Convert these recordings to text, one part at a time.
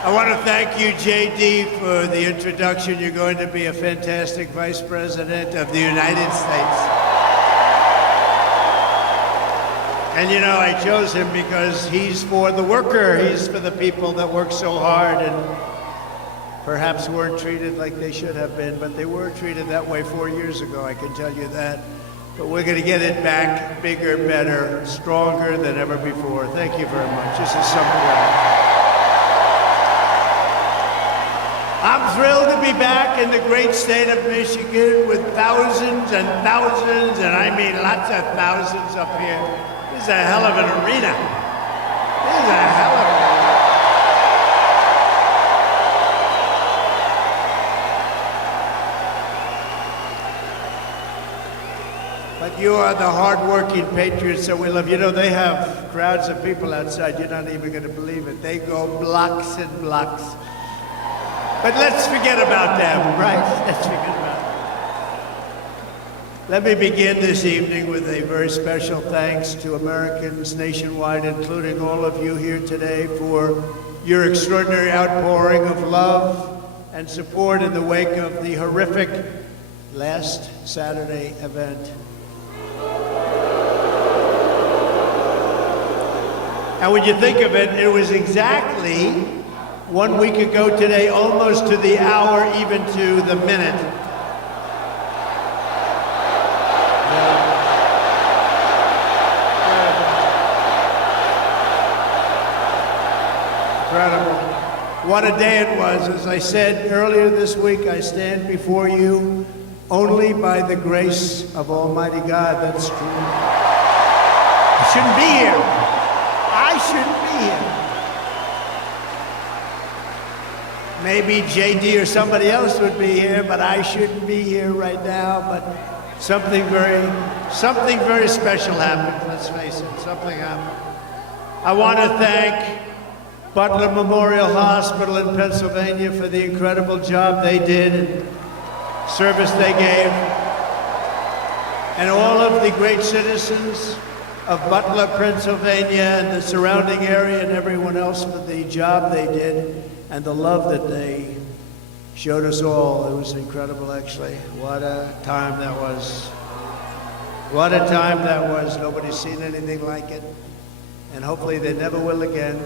I want to thank you, JD, for the introduction. You're going to be a fantastic Vice President of the United States. And you know, I chose him because he's for the worker. He's for the people that work so hard and perhaps weren't treated like they should have been, but they were treated that way 4 years ago, I can tell you that. But we're going to get it back bigger, better, stronger than ever before. Thank you very much. This is something else. I'm thrilled to be back in the great state of Michigan with thousands and thousands, and I mean lots of thousands up here. This is a hell of an arena. This is a hell of an arena. But you are the hard-working patriots that we love. You know, they have crowds of people outside. You're not even going to believe it. They go blocks and blocks. But let's forget about them, right? Let's forget about them. Let me begin this evening with a very special thanks to Americans nationwide, including all of you here today, for your extraordinary outpouring of love and support in the wake of the horrific last Saturday event. And when you think of it, it was exactly 1 week ago today, almost to the hour, even to the minute. Incredible. What a day it was. As I said earlier this week, I stand before you only by the grace of Almighty God. That's true. I shouldn't be here. I shouldn't be here. Maybe JD or somebody else would be here, but I shouldn't be here right now. But something very special happened, let's face it, something happened. I want to thank Butler Memorial Hospital in Pennsylvania for the incredible job they did and service they gave. And all of the great citizens of Butler, Pennsylvania and the surrounding area and everyone else for the job they did and the love that they showed us all. It was incredible, actually. What a time that was. What a time that was. Nobody's seen anything like it. And hopefully they never will again.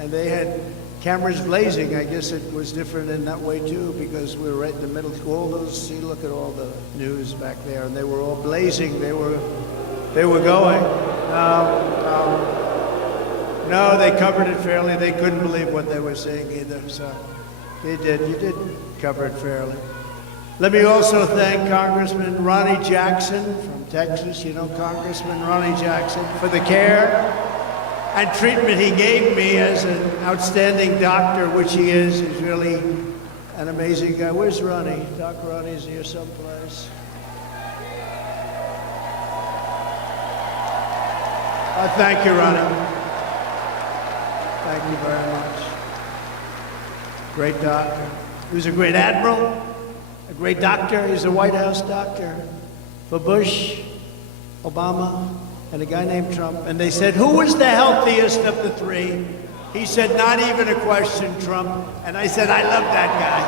And they had cameras blazing. I guess it was different in that way too, because we were right in the middle. All those, see, look at all the news back there, and they were all blazing. They were going. No, they covered it fairly. They couldn't believe what they were saying either. So you did cover it fairly. Let me also thank Congressman Ronnie Jackson from Texas, you know Congressman Ronnie Jackson, for the care and treatment he gave me as an outstanding doctor, which he is. He's really an amazing guy. Where's Ronnie? Doc Ronnie's here someplace. Thank you, Ronnie. Thank you very much. Great doctor. He was a great admiral, a great doctor. He's a White House doctor for Bush, Obama, and a guy named Trump. And they said, who was the healthiest of the three? He said, not even a question, Trump. And I said, I love that guy.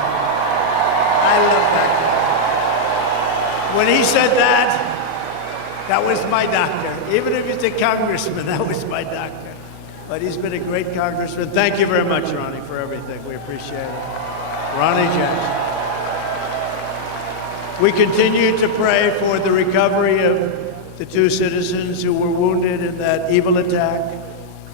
I love that guy. When he said that, that was my doctor. Even if he's a congressman, that was my doctor. But he's been a great congressman. Thank you very much, Ronnie, for everything. We appreciate it. Ronnie Jackson. We continue to pray for the recovery of the two citizens who were wounded in that evil attack,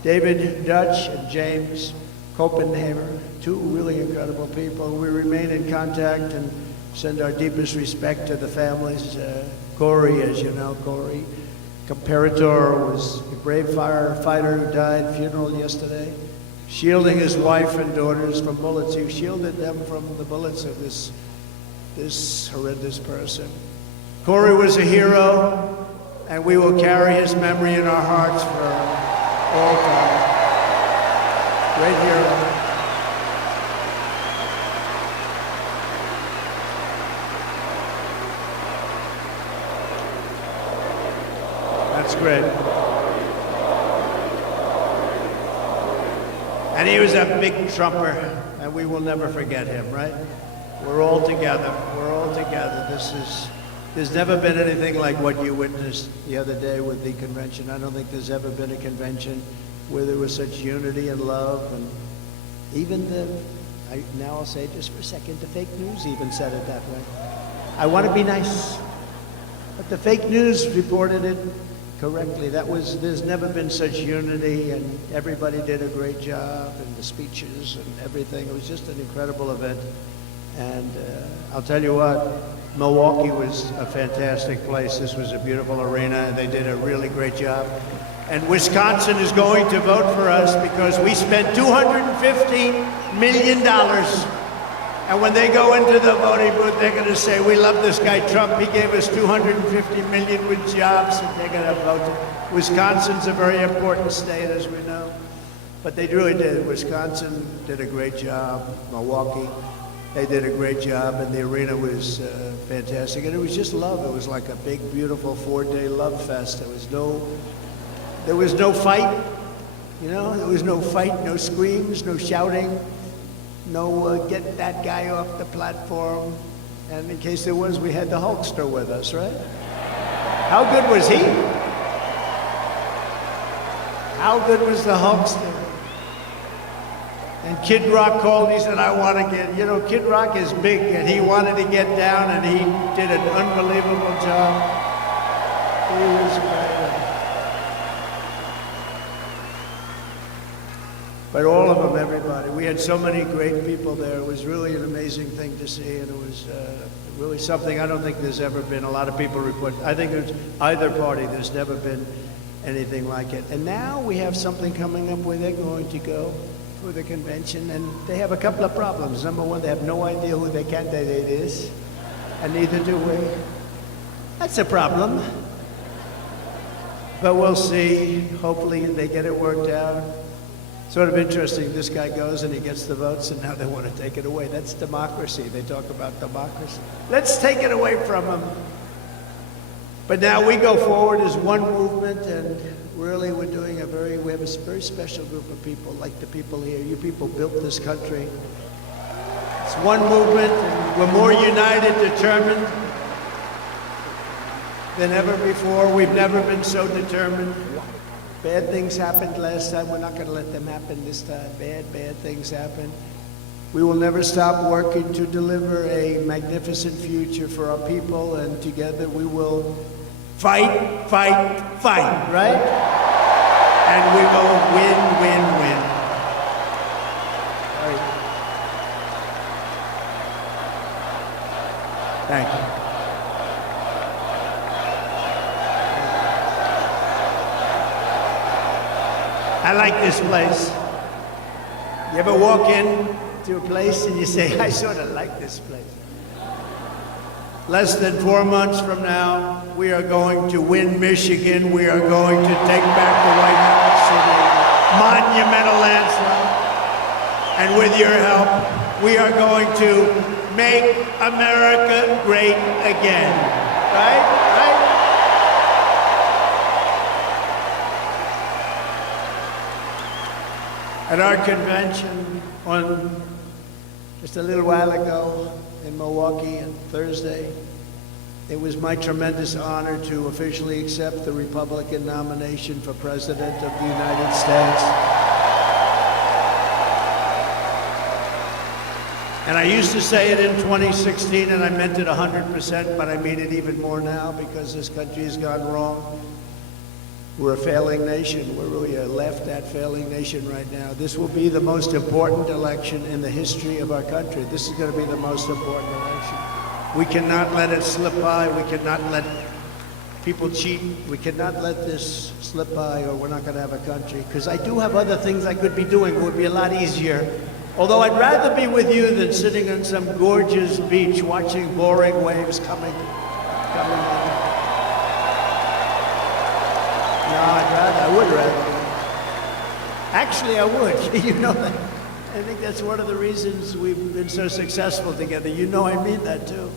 David Dutch and James Copenhaver, two really incredible people. We remain in contact and send our deepest respect to the families. Corey, as you know, Corey Comparator was a brave firefighter who died, funeral yesterday, shielding his wife and daughters from bullets. He shielded them from the bullets of this horrendous person. Corey was a hero, and we will carry his memory in our hearts for all time. Great hero. That's great. And he was a big trumper. and we will never forget him, right? We're all together. We're all together. There's never been anything like what you witnessed the other day with the convention. I don't think there's ever been a convention where there was such unity and love, and even now I'll say it just for a second, the fake news even said it that way. I want to be nice, but the fake news reported it correctly. There's never been such unity, and everybody did a great job, and the speeches and everything. It was just an incredible event. And I'll tell you what, Milwaukee was a fantastic place. This was a beautiful arena, and they did a really great job. And Wisconsin is going to vote for us because we spent $250 million. And when they go into the voting booth, they're going to say, we love this guy Trump. He gave us $250 million with jobs, and they're going to vote. Wisconsin's a very important state, as we know. But they really did. Wisconsin did a great job. Milwaukee, they did a great job, and the arena was fantastic. And it was just love. It was like a big, beautiful 4-day love fest. There was no fight, you know? There was no fight, no screams, no shouting, no get that guy off the platform. And in case there was, we had the Hulkster with us, right? How good was he? How good was the Hulkster? And Kid Rock called, he said, I want to get, you know, Kid Rock is big, and he wanted to get down, and he did an unbelievable job. He was great. But all of them, everybody. We had so many great people there. It was really an amazing thing to see, and it was really something I don't think there's ever been. A lot of people report, I think it's either party, there's never been anything like it. And now we have something coming up where they're going to go for the convention, and they have a couple of problems. Number one, they have no idea who their candidate is, and neither do we. That's a problem. But we'll see. Hopefully they get it worked out. Sort of interesting, this guy goes and he gets the votes, and now they want to take it away. That's democracy. They talk about democracy. Let's take it away from them. But now we go forward as one movement, and really we have a very special group of people, like the people here. You people built this country. It's one movement, and we're more united, determined than ever before. We've never been so determined. Bad things happened last time. We're not going to let them happen this time. Bad things happen. We will never stop working to deliver a magnificent future for our people, and together we will fight, right? And we will win. All right. Thank you. I like this place. You ever walk in to a place and you say, I sort of like this place. Less than 4 months from now, we are going to win Michigan. We are going to take back the White House in a monumental landslide. And with your help, we are going to make America great again. Right? At our convention just a little while ago in Milwaukee on Thursday, it was my tremendous honor to officially accept the Republican nomination for President of the United States. And I used to say it in 2016, and I meant it 100%, but I mean it even more now because this country has gone wrong. We're a failing nation. We're really a left-at failing nation right now. This will be the most important election in the history of our country. This is going to be the most important election. We cannot let it slip by. We cannot let people cheat. We cannot let this slip by, or we're not going to have a country. Because I do have other things I could be doing. It would be a lot easier. Although I'd rather be with you than sitting on some gorgeous beach watching boring waves coming in. No, I would rather. Actually, I would. You know that. I think that's one of the reasons we've been so successful together. You know I mean that too.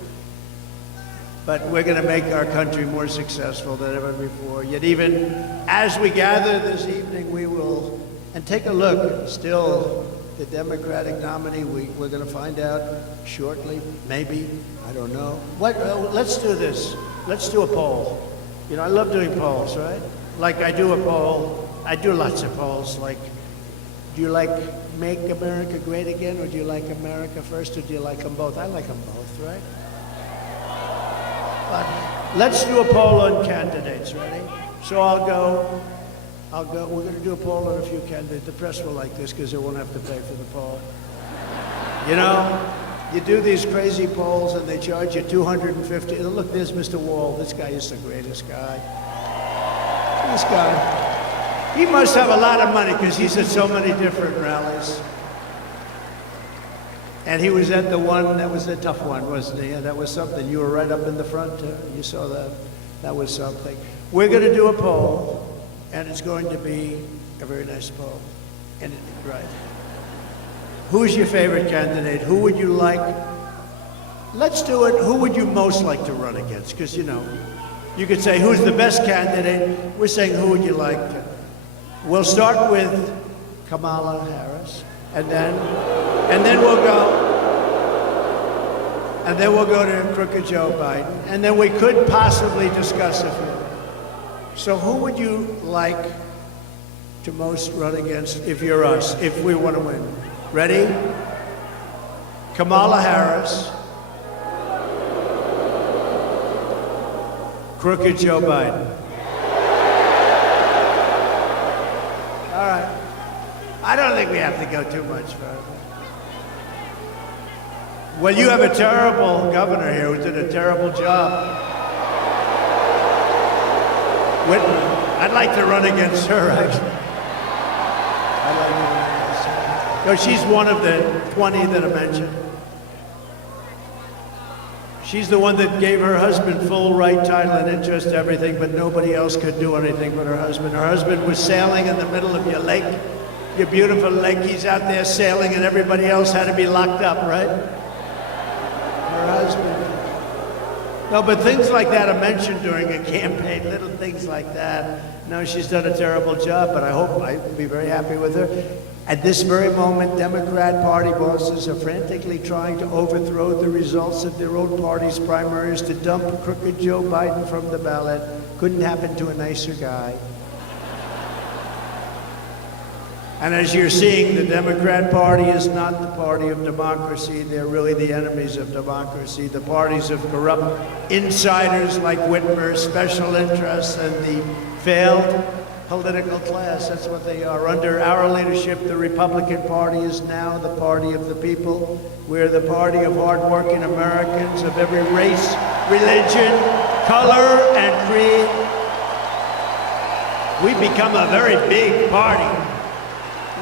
But we're going to make our country more successful than ever before. Yet even as we gather this evening, we will, and take a look, still the Democratic nominee. We're going to find out shortly, maybe, I don't know. Let's do this. Let's do a poll. You know, I love doing polls, right? Like I do a poll, I do lots of polls, like, do you like Make America Great Again, or do you like America First, or do you like them both? I like them both, right? But let's do a poll on candidates, ready? So I'll go, we're going to do a poll on a few candidates. The press will like this because they won't have to pay for the poll. You know, you do these crazy polls and they charge you $250. Look, there's Mr. Wall. This guy is the greatest guy. This guy. He must have a lot of money because he's at so many different rallies. And he was at the one, that was a tough one, wasn't he? And that was something. You were right up in the front, too. You saw that. That was something. We're going to do a poll, and it's going to be a very nice poll. And right. Who's your favorite candidate? Who would you like? Let's do it. Who would you most like to run against? Because, you know, you could say, who's the best candidate? We're saying, who would you like to? We'll start with Kamala Harris, and then we'll go to crooked Joe Biden, and then we could possibly discuss a few. So who would you like to most run against if you're us, if we want to win? Ready? Kamala Harris, crooked Joe Biden. All right. I don't think we have to go too much further. Well, you have a terrible governor here who did a terrible job. Whitman. I'd like to run against her, actually. I'd like to run against her. No, she's one of the 20 that I mentioned. She's the one that gave her husband full right, title, and interest to everything, but nobody else could do anything but her husband. Her husband was sailing in the middle of your lake, your beautiful lake. He's out there sailing, and everybody else had to be locked up, right? Her husband. No, but things like that are mentioned during a campaign, little things like that. No, she's done a terrible job, but I hope I'd be very happy with her. At this very moment, Democrat Party bosses are frantically trying to overthrow the results of their own party's primaries to dump crooked Joe Biden from the ballot. Couldn't happen to a nicer guy. And as you're seeing, the Democrat Party is not the party of democracy. They're really the enemies of democracy. The parties of corrupt insiders like Whitmer, special interests, and the failed political class. That's what they are. Under our leadership, the Republican Party is now the party of the people. We're the party of hardworking Americans of every race, religion, color, and creed. We've become a very big party.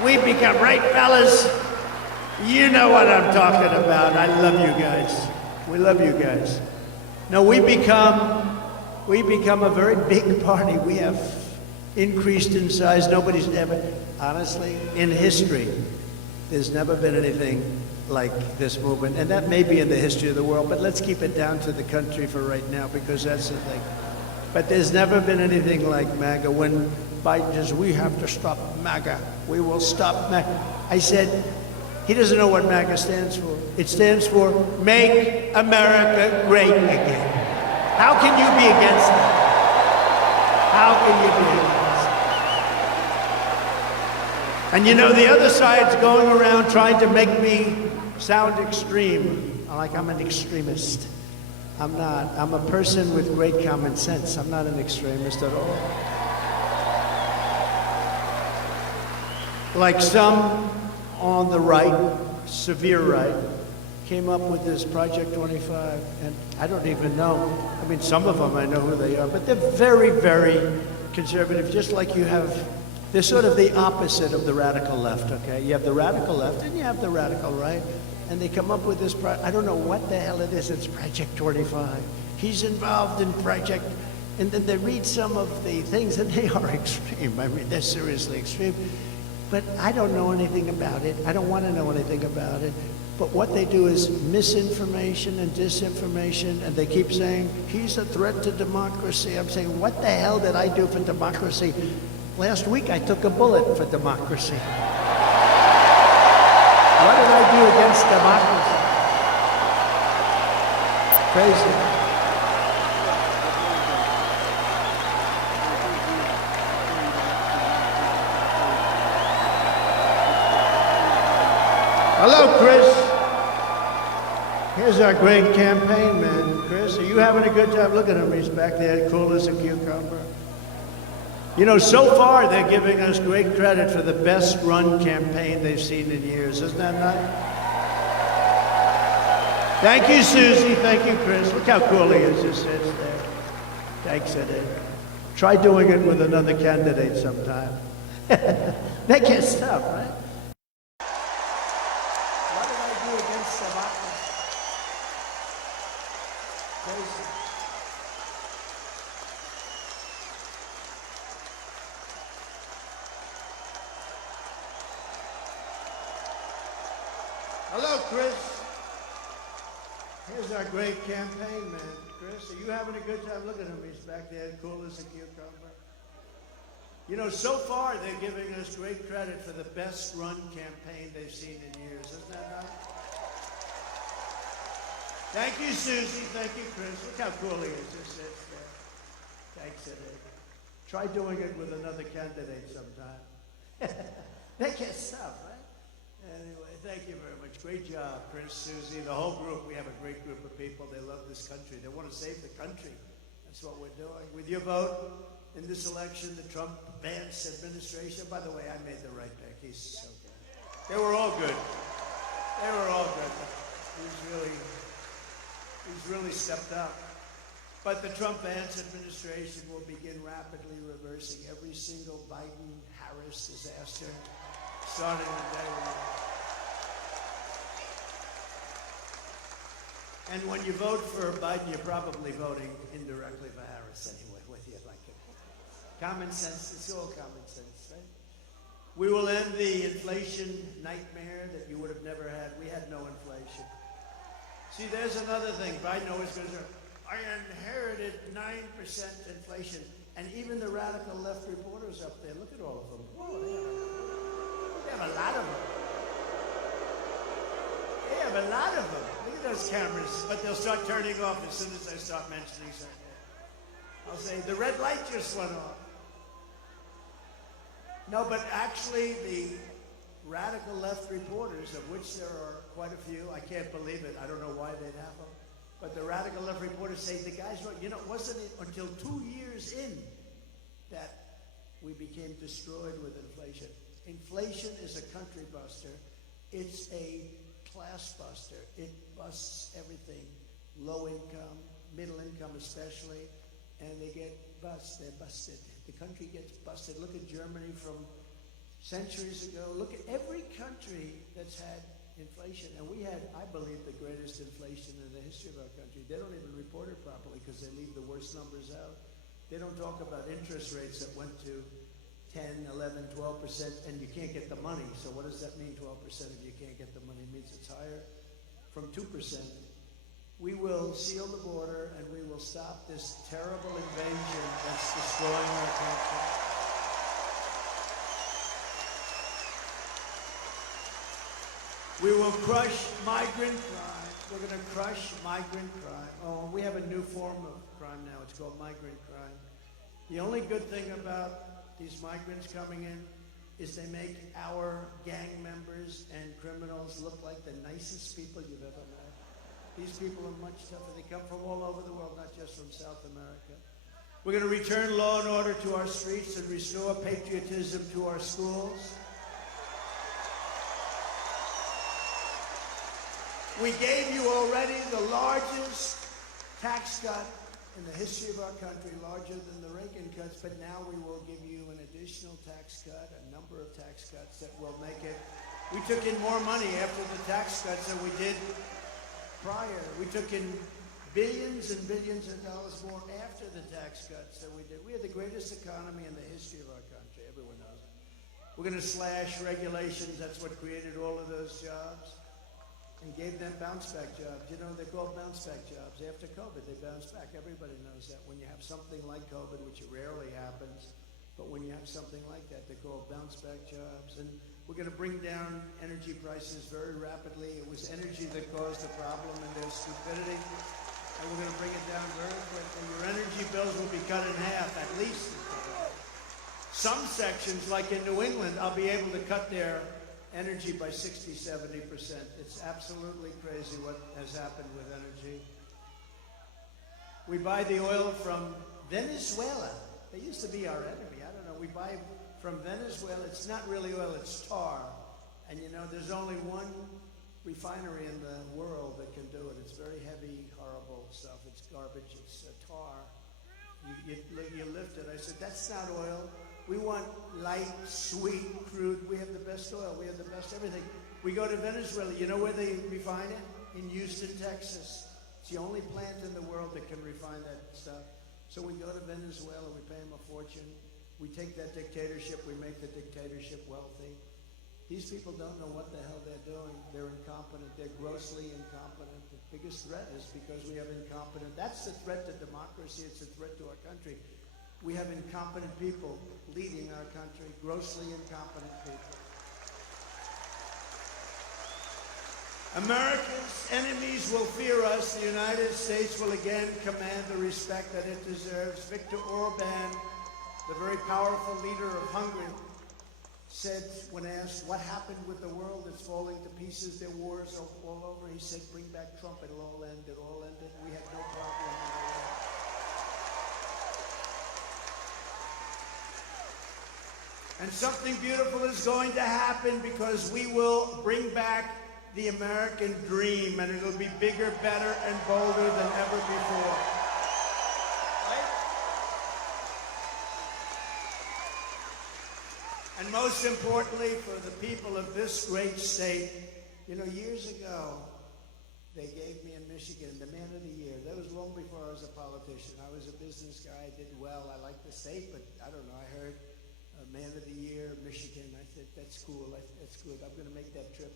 We've become, right, fellas? You know what I'm talking about. I love you guys. We love you guys. No, we become a very big party. We have increased in size. Nobody's ever, honestly, in history, there's never been anything like this movement. And that may be in the history of the world, but let's keep it down to the country for right now, because that's the thing. But there's never been anything like MAGA. When Biden says, we have to stop MAGA, we will stop MAGA. I said, he doesn't know what MAGA stands for. It stands for Make America Great Again. How can you be against that? How can you be against that? And you know, the other side's going around trying to make me sound extreme, like I'm an extremist. I'm not. I'm a person with great common sense. I'm not an extremist at all. Like some on the right, severe right, came up with this Project 25, and I don't even know. I mean, some of them I know who they are, but they're very, very conservative, just like you have. They're sort of the opposite of the radical left, okay? You have the radical left and you have the radical right, and they come up with this, I don't know what the hell it is, it's Project 25. He's involved in Project, and then they read some of the things, and they are extreme. I mean, they're seriously extreme. But I don't know anything about it. I don't want to know anything about it. But what they do is misinformation and disinformation, and they keep saying, he's a threat to democracy. I'm saying, what the hell did I do for democracy? Last week, I took a bullet for democracy. do against democracy? Crazy. Hello, Chris. Here's our great campaign man. Chris, are you having a good time? Look at him, he's back there, cool as a cucumber. You know, so far they're giving us great credit for the best run campaign they've seen in years. Isn't that nice? Thank you, Susie. Thank you, Chris. Look how cool he is, just sits there. Takes it in. Try doing it with another candidate sometime. They get stuff, right? What did I do against democracy? Crazy. Hello, Chris. Here's our great campaign man. Chris, are you having a good time? Look at him, he's back there, cool as a cucumber. You know, so far they're giving us great credit for the best run campaign they've seen in years. Isn't that right? Thank you, Susie. Thank you, Chris. Look how cool he is. Just sits there. Takes it in. Try doing it with another candidate sometime. They get stuff, right? Anyway, thank you very much. Great job, Chris, Susie, the whole group. We have a great group of people. They love this country. They want to save the country. That's what we're doing. With your vote in this election, the Trump-Vance administration, by the way, I made the right pick. He's so good. They were all good. They were all good. He's really stepped up. But the Trump-Vance administration will begin rapidly reversing every single Biden-Harris disaster starting the day one. And when you vote for Biden, you're probably voting indirectly for Harris anyway, whether you like it. Common sense, it's all common sense, right? We will end the inflation nightmare that you would have never had. We had no inflation. See, there's another thing. Biden always goes, I inherited 9% inflation. And even the radical left reporters up there, look at all of them. Whoa, they have a lot of them. They have a lot of them. Look at those cameras. But they'll start turning off as soon as I start mentioning something. I'll say, the red light just went off. No, but actually the radical left reporters, of which there are quite a few, I can't believe it. I don't know why they'd have them. But the radical left reporters say, the guy's right. You know, it wasn't until 2 years in that we became destroyed with inflation. Inflation is a country buster. It's a class buster. It busts everything. Low income, middle income especially, and they get busted. They're busted. The country gets busted. Look at Germany from centuries ago. Look at every country that's had inflation. And we had, I believe, the greatest inflation in the history of our country. They don't even report it properly because they leave the worst numbers out. They don't talk about interest rates that went to 10, 11, 12%, and you can't get the money. So what does that mean, 12% if you can't get the money? It means it's higher from 2%. We will seal the border, and we will stop this terrible invasion that's destroying our country. We will crush migrant crime. We're going to crush migrant crime. Oh, we have a new form of crime now. It's called migrant crime. The only good thing about these migrants coming in is they make our gang members and criminals look like the nicest people you've ever met. These people are much tougher. They come from all over the world, not just from South America. We're going to return law and order to our streets and restore patriotism to our schools. We gave you already the largest tax cut in the history of our country, larger than the Reagan cuts, but now we will give you an additional tax cut, a number of tax cuts that will make it. We took in more money after the tax cuts than we did prior. We took in billions and billions of dollars more after the tax cuts than we did. We had the greatest economy in the history of our country. Everyone knows it. We're going to slash regulations. That's what created all of those jobs and gave them bounce-back jobs. You know, they're called bounce-back jobs. After COVID, they bounce back. Everybody knows that. When you have something like COVID, which rarely happens, but when you have something like that, they're called bounce-back jobs. And We're going to bring down energy prices very rapidly. It was energy that caused the problem and their stupidity. And we're going to bring it down very quickly. Your energy bills will be cut in half, at least. Some sections, like in New England, I'll be able to cut their energy by 60, 70%. It's absolutely crazy what has happened with energy. We buy the oil from Venezuela. They used to be our enemy. I don't know. We buy from Venezuela. It's not really oil, it's tar. And you know, there's only one refinery in the world that can do it. It's very heavy, horrible stuff. It's garbage. It's tar. You lift it. I said, that's not oil. We want light, sweet, crude. We have the best oil. We have the best everything. We go to Venezuela. You know where they refine it? In Houston, Texas. It's the only plant in the world that can refine that stuff. So we go to Venezuela. We pay them a fortune. We take that dictatorship. We make the dictatorship wealthy. These people don't know what the hell they're doing. They're incompetent. They're grossly incompetent. The biggest threat is because we have incompetent. That's the threat to democracy. It's a threat to our country. We have incompetent people leading our country, grossly incompetent people. America's enemies will fear us. The United States will again command the respect that it deserves. Viktor Orban, the very powerful leader of Hungary, said when asked what happened with the world that's falling to pieces, there are wars all over, he said, bring back Trump, it'll all end, it'll all end, and we have no problem. And something beautiful is going to happen because we will bring back the American dream, and it'll be bigger, better, and bolder than ever before. And most importantly, for the people of this great state, you know, years ago, they gave me in Michigan the Man of the Year. That was long before I was a politician. I was a business guy, I did well, I liked the state, but I don't know, I heard Man of the Year, Michigan. I said, that's cool, that's good, I'm gonna make that trip.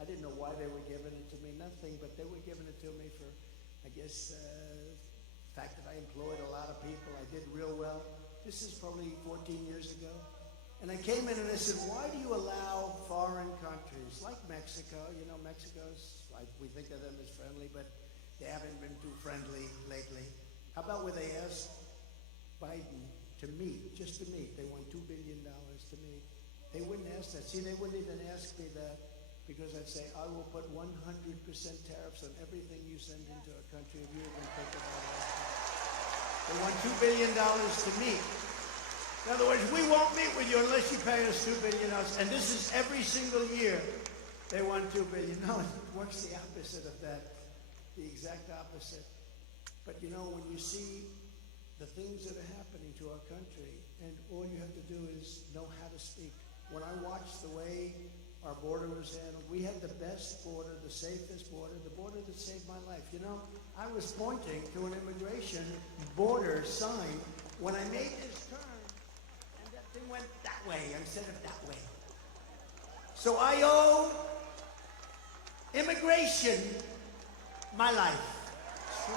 I didn't know why they were giving it to me, nothing, but they were giving it to me for, I guess, the fact that I employed a lot of people, I did real well. This is probably 14 years ago. And I came in and I said, why do you allow foreign countries like Mexico, you know, Mexico's, like, we think of them as friendly, but they haven't been too friendly lately. How about where they asked Biden to meet, just to meet? They want $2 billion to meet. They wouldn't ask that. See, they wouldn't even ask me that because I'd say, I will put 100% tariffs on everything you send into a country if you even think about it. They want $2 billion to meet. In other words, we won't meet with you unless you pay us $2 billion. And this is every single year. They want $2 billion. No, it works the opposite of that, the exact opposite. But you know, when you see the things that are happening to our country, and all you have to do is know how to speak. When I watch the way our border was handled, we had the best border, the safest border, the border that saved my life. You know, I was pointing to an immigration border sign when I made this turn. Thing went that way instead of that way. So I owe immigration my life. It's true.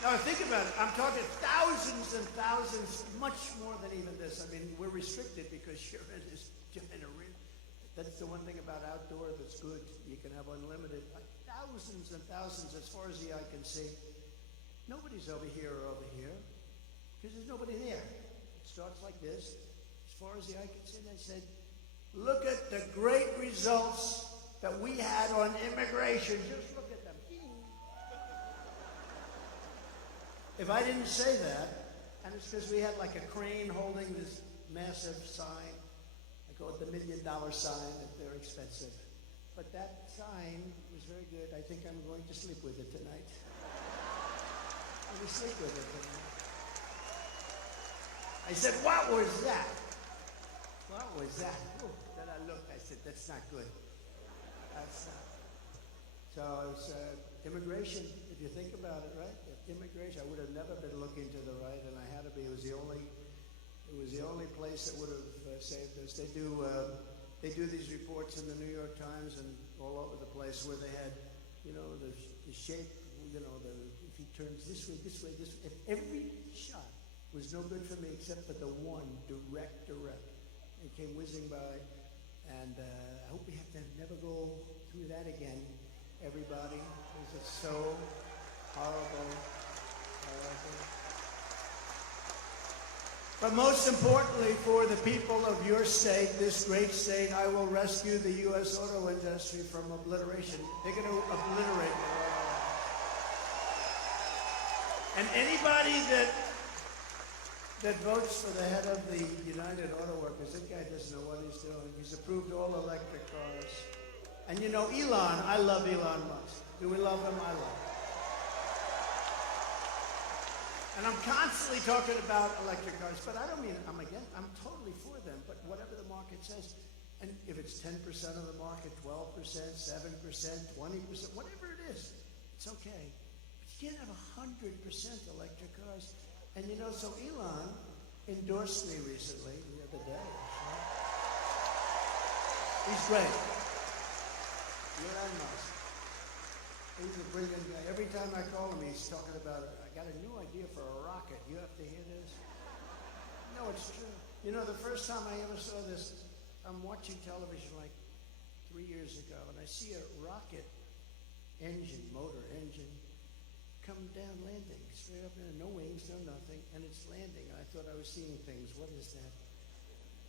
Now think about it. I'm talking thousands and thousands, much more than even this. I mean, we're restricted because you're in this giant arena. That's the one thing about outdoor that's good. You can have unlimited, like thousands and thousands as far as the eye can see. Nobody's over here or over here because there's nobody there. It starts like this, as far as the eye can see. And I said, look at the great results that we had on immigration. Just look at them. If I didn't say that, and it's because we had like a crane holding this massive sign, I call it the $1 million sign, that they're expensive. But that sign was very good. I think I'm going to sleep with it tonight. I'm going to sleep with it tonight. I said, what was that? What was that? Oh, then I looked, I said, that's not good. That's not. So it's immigration, if you think about it, right? Immigration, I would have never been looking to the right, and I had to be. It was the only place that would have saved us. They do these reports in the New York Times and all over the place where they had, you know, the shape, you know, the if he turns this way, this way, this way, if every shot was no good for me except for the one direct. It came whizzing by, and I hope we have to never go through that again, everybody, because it's so horrible. But most importantly, for the people of your state, this great state, I will rescue the U.S. auto industry from obliteration. They're going to obliterate it all. And anybody that votes for the head of the United Auto Workers, that guy doesn't know what he's doing. He's approved all electric cars. And you know, Elon, I love Elon Musk. Do we love him? I love him. And I'm constantly talking about electric cars, but I don't mean I'm totally for them, but whatever the market says, and if it's 10% of the market, 12%, 7%, 20%, whatever it is, it's okay. But you can't have 100% electric cars. And you know, so Elon endorsed me recently, the other day. He's great. Elon Musk. He's a brilliant guy. Every time I call him, he's talking about it. I got a new idea for a rocket. You have to hear this. No, it's true. You know, the first time I ever saw this, I'm watching television like 3 years ago, and I see a rocket engine, motor engine, come down landing, straight up there, no wings, no nothing, and it's landing. I thought I was seeing things. What is that?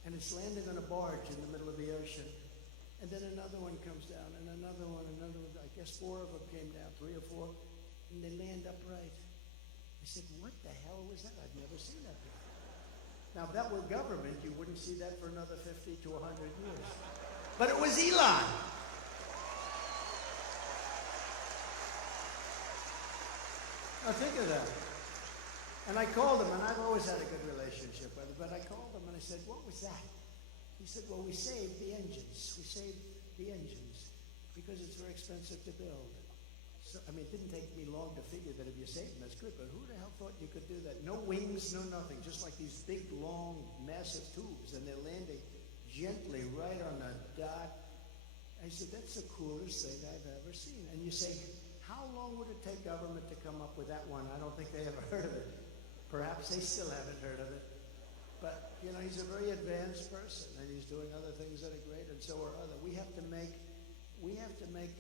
And it's landing on a barge in the middle of the ocean. And then another one comes down, and another one. I guess 4 of them came down, 3 or 4, and they land upright. I said, what the hell was that? I've never seen that before. Now, if that were government, you wouldn't see that for another 50 to 100 years. But it was Elon. Now, think of that. And I called him, and I've always had a good relationship with him, but I called him, and I said, what was that? He said, well, we saved the engines. We saved the engines because it's very expensive to build. So, I mean, it didn't take me long to figure that if you save them, that's good, but who the hell thought you could do that? No wings, no nothing, just like these big, long, massive tubes, and they're landing gently right on the dot. I said, that's the coolest thing I've ever seen. And you say, how long would it take government to come up with that one? I don't think they ever heard of it. Perhaps they still haven't heard of it. But, you know, he's a very advanced person, and he's doing other things that are great, and so are others. We have to make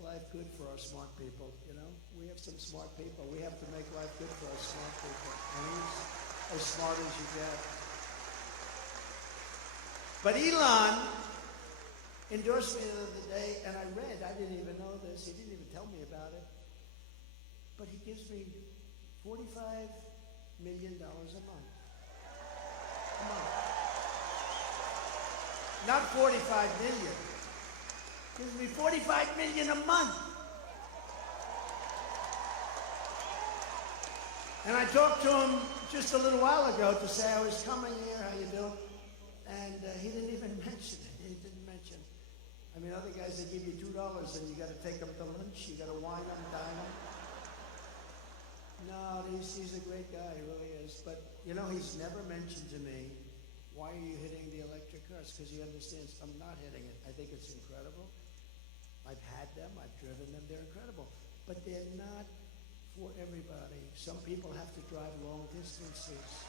life good for our smart people, you know? We have some smart people. We have to make life good for our smart people. And he's as smart as you get. But Elon endorsed me the other day, and I didn't even know this. He didn't even tell me about it. But he gives me $45 million a month. Not 45 million. Gives me 45 million a month. And I talked to him just a little while ago to say I was coming here, how you doing? And he didn't even mention it. He didn't mention. I mean, other guys, they give you $2 and you got to take them to lunch. You got to wine them, dine them. No, he's a great guy, he really is. But, you know, he's never mentioned to me, why are you hitting the electric cars? Because he understands I'm not hitting it. I think it's incredible. I've had them. I've driven them. They're incredible. But they're not for everybody. Some people have to drive long distances.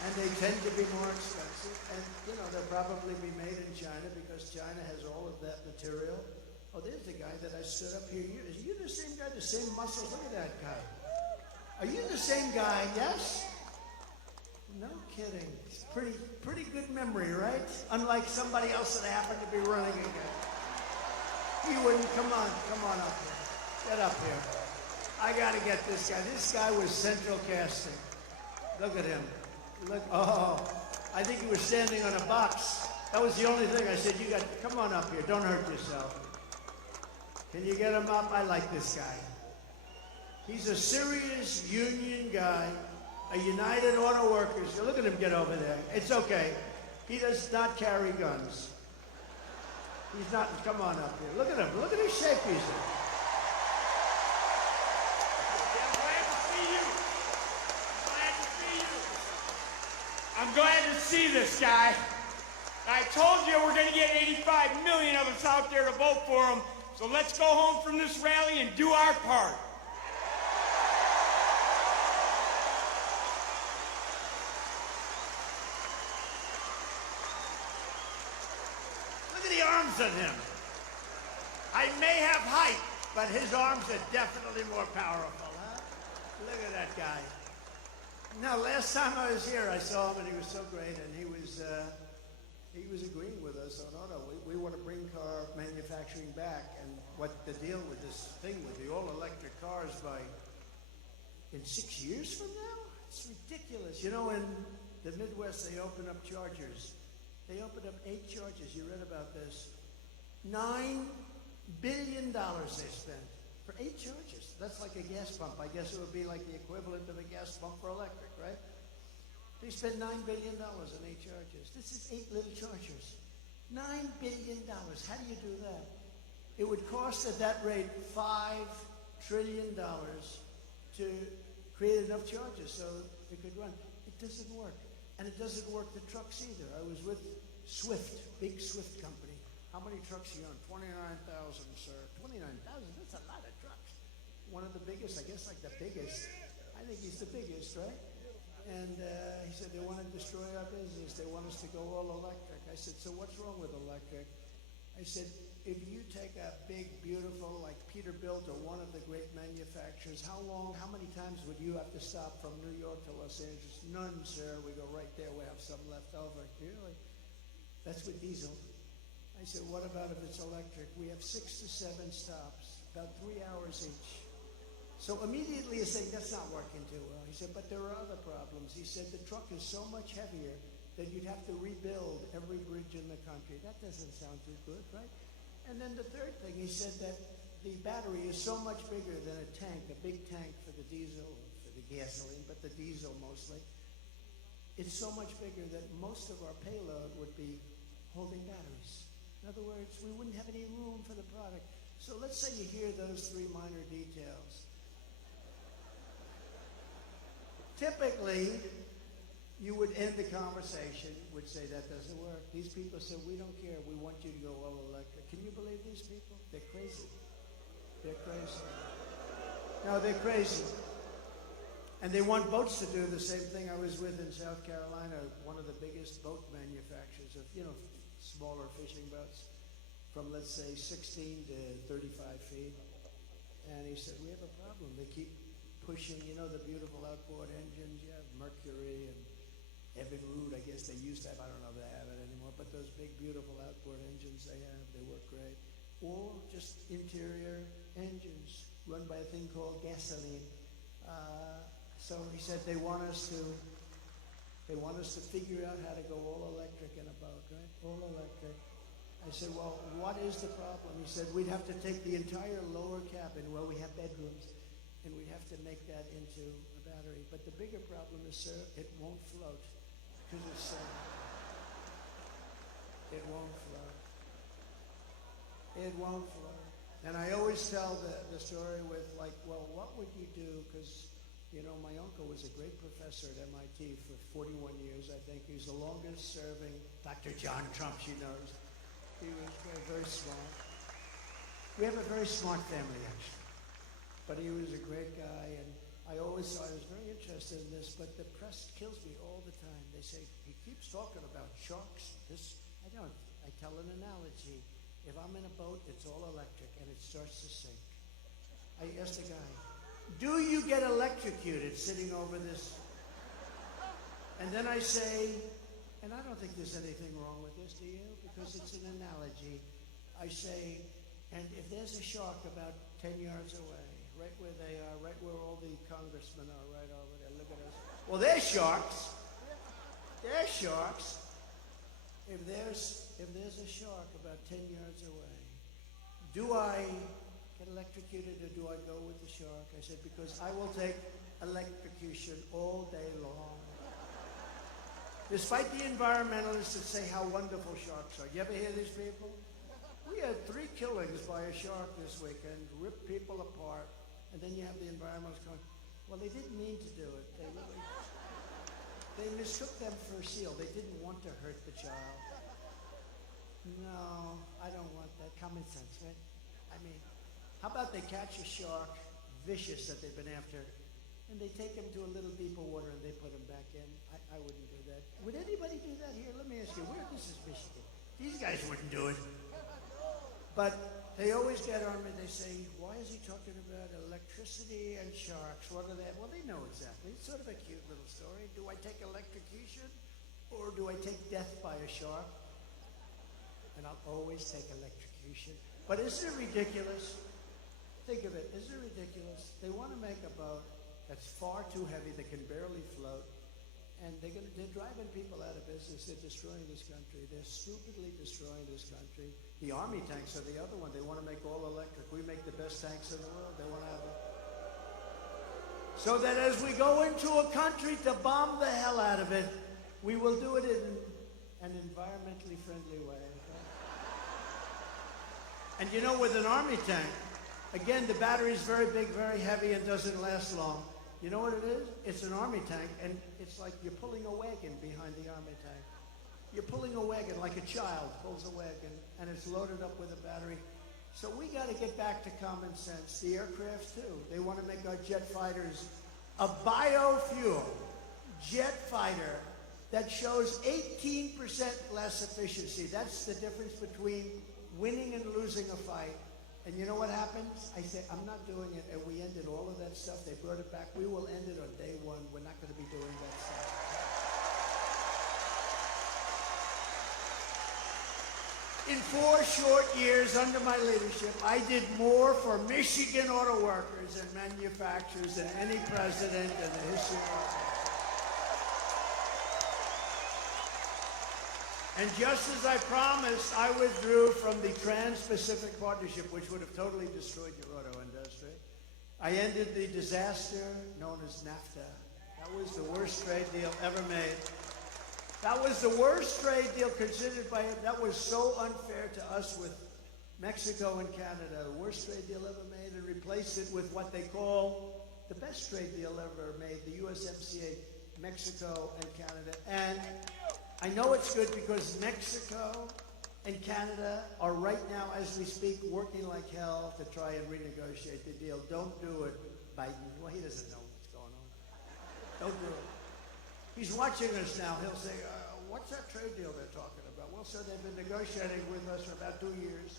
And they tend to be more expensive. And, you know, they'll probably be made in China because China has all of that material. Oh, there's the guy that I stood up here. Are you the same guy, the same muscles? Look at that guy. Are you the same guy? Yes? No kidding. It's pretty good memory, right? Unlike somebody else that happened to be running again. He wouldn't. Come on up here. Get up here. I got to get this guy. This guy was central casting. Look at him. Look. Oh, I think he was standing on a box. That was the only thing. I said, come on up here. Don't hurt yourself. Can you get him up? I like this guy. He's a serious union guy, a United Auto Workers. Look at him get over there. It's okay. He does not carry guns. He's not, come on up here. Look at him. Look at his shape he's in. I'm glad to see you. Glad to see you. I'm glad to see this guy. I told you we're going to get 85 million of us out there to vote for him. So let's go home from this rally and do our part. Look at the arms on him. I may have height, but his arms are definitely more powerful, huh? Look at that guy. Now, last time I was here, I saw him, and he was so great, and he was agreeing with us on, oh, no, we want to bring car manufacturing back, and what the deal with this thing with the all-electric cars in 6 years from now? It's ridiculous. You know, in the Midwest, they open up chargers. They opened up 8 chargers. You read about this. $9 billion they spent for 8 chargers. That's like a gas pump. I guess it would be like the equivalent of a gas pump for electric, right? They spent $9 billion on 8 chargers. This is 8 little chargers. $9 billion. How do you do that? It would cost at that rate $5 trillion to create enough charges so it could run. It doesn't work. And it doesn't work the trucks either. I was with Swift, big Swift company. How many trucks are you on? 29,000, sir. 29,000? That's a lot of trucks. One of the biggest, I guess like the biggest. I think he's the biggest, right? And he said they want to destroy our business. They want us to go all electric. I said, so what's wrong with electric? I said, if you take a big, beautiful, like Peterbilt or one of the great manufacturers, how many times would you have to stop from New York to Los Angeles? None, sir. We go right there. We have some left over. Really? That's with diesel. I said, what about if it's electric? We have 6 to 7 stops, about 3 hours each. So immediately he's saying, that's not working too well. He said, but there are other problems. He said, the truck is so much heavier that you'd have to rebuild every bridge in the country. That doesn't sound too good, right? And then the third thing, he said that the battery is so much bigger than a tank, a big tank for the diesel, for the gasoline, but the diesel mostly. It's so much bigger that most of our payload would be holding batteries. In other words, we wouldn't have any room for the product. So let's say you hear those 3 minor details. Typically, you would end the conversation, would say that doesn't work. These people said, we don't care, we want you to go all electric. Can you believe these people? They're crazy. They're crazy. No, they're crazy. And they want boats to do the same thing. I was with in South Carolina, one of the biggest boat manufacturers of, smaller fishing boats from, let's say, 16 to 35 feet. And he said, we have a problem. They keep pushing, the beautiful outboard engines. You have Mercury and Evinrude, I guess they used to have. I don't know if they have it anymore. But those big, beautiful outboard engines they have, they work great. Or just interior engines run by a thing called gasoline. So he said they want us to figure out how to go all electric in a boat, right? All electric. I said, well, what is the problem? He said, we'd have to take the entire lower cabin where we have bedrooms, and we'd have to make that into a battery. But the bigger problem is, sir, it won't float. Because it's it won't float. It won't float. And I always tell the story with, like, well, what would you do? Because my uncle was a great professor at MIT for 41 years, I think. He was the longest serving. Dr. John Trump, she knows. He was very, very smart. We have a very smart family, actually. But he was a great guy, and I always thought I was very interested in this, but the press kills me all the time. They say, he keeps talking about sharks. I don't. I tell an analogy. If I'm in a boat, it's all electric, and it starts to sink. I asked the guy, do you get electrocuted sitting over this? And then I say, and I don't think there's anything wrong with this, do you? Because it's an analogy. I say, and if there's a shark about 10 yards away, right where they are, right where all the congressmen are, right over there, look at us. Well, they're sharks. They're sharks. If there's a shark about 10 yards away, do I get electrocuted or do I go with the shark? I said, because I will take electrocution all day long. Despite the environmentalists that say how wonderful sharks are. You ever hear these people? We had 3 killings by a shark this weekend, ripped people apart, and then you have the environmentalists going, well, they didn't mean to do it. They mistook them for a seal. They didn't want to hurt the child. No, I don't want that. Common sense, right? I mean, how about they catch a shark, vicious that they've been after, and they take him to a little deeper water and they put him back in? I wouldn't do that. Would anybody do that here? Let me ask you, this is Michigan. These guys wouldn't do it. But they always get on me, they say, why is he talking about electricity and sharks? What are they? Well, they know exactly. It's sort of a cute little story. Do I take electrocution or do I take death by a shark? And I'll always take electrocution. But isn't it ridiculous? Think of it. Isn't it ridiculous? They want to make a boat that's far too heavy, that can barely float, and they're driving people out of business. They're destroying this country. They're stupidly destroying this country. The Army tanks are the other one. They want to make all electric. We make the best tanks in the world. They want to have it. So that as we go into a country to bomb the hell out of it, we will do it in an environmentally friendly way. Okay? And you know, with an Army tank, again, the battery is very big, very heavy, and doesn't last long. You know what it is? It's an Army tank, and it's like you're pulling a wagon behind the Army tank. You're pulling a wagon like a child pulls a wagon, and it's loaded up with a battery. So we got to get back to common sense. The aircraft, too. They want to make our jet fighters a biofuel jet fighter that shows 18% less efficiency. That's the difference between winning and losing a fight. And you know what happens? I say, I'm not doing it, and we ended all of that stuff. They brought it back. We will end it on day one. We're not going to be doing that stuff. In 4 short years under my leadership, I did more for Michigan auto workers and manufacturers than any president in the history of our country. And just as I promised, I withdrew from the Trans-Pacific Partnership, which would have totally destroyed your auto industry. I ended the disaster known as NAFTA. That was the worst trade deal ever made. That was the worst trade deal considered by him. That was so unfair to us with Mexico and Canada. The worst trade deal ever made, and replaced it with what they call the best trade deal ever made, the USMCA, Mexico and Canada. And I know it's good because Mexico and Canada are right now, as we speak, working like hell to try and renegotiate the deal. Don't do it, Biden. Well, he doesn't know what's going on. Don't do it. He's watching us now. He'll say, what's that trade deal they're talking about? Well, sir, they've been negotiating with us for about 2 years.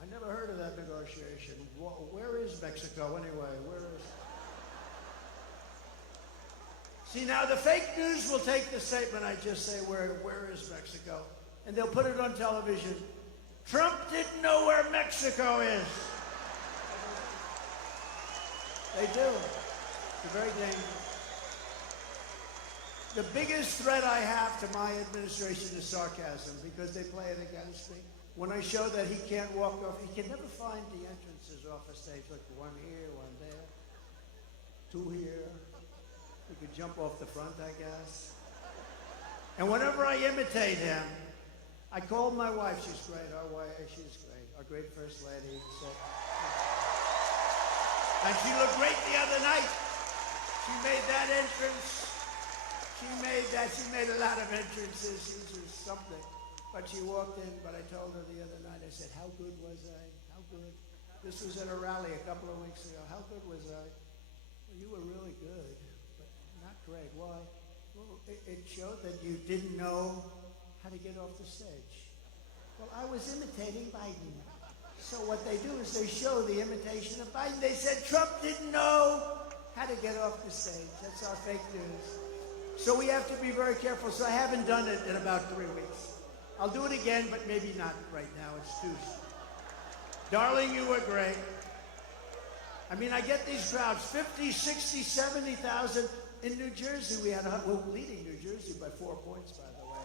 I never heard of that negotiation. Where is Mexico anyway? Where is... See, now the fake news will take the statement I just say, where is Mexico? And they'll put it on television. Trump didn't know where Mexico is. They do. It's very dangerous. The biggest threat I have to my administration is sarcasm, because they play it against me. When I show that he can't walk off, he can never find the entrances off a stage. Look, one here, one there, 2 here. He could jump off the front, I guess. And whenever I imitate him, I called my wife. She's great. Our wife, she's great. Our great First Lady. So, and she looked great the other night. She made that entrance. She made a lot of entrances. She was something. But she walked in, but I told her the other night, I said, how good was I? How good? This was at a rally a couple of weeks ago. How good was I? Well, you were really good, but not great. Why? Well, it showed that you didn't know how to get off the stage. Well, I was imitating Biden. So what they do is they show the imitation of Biden. They said Trump didn't know how to get off the stage. That's our fake news. So we have to be very careful. So I haven't done it in about 3 weeks. I'll do it again, but maybe not right now. It's too soon. Darling, you were great. I mean, I get these crowds, 50, 60, 70,000. In New Jersey, we're leading New Jersey by 4 points, by the way.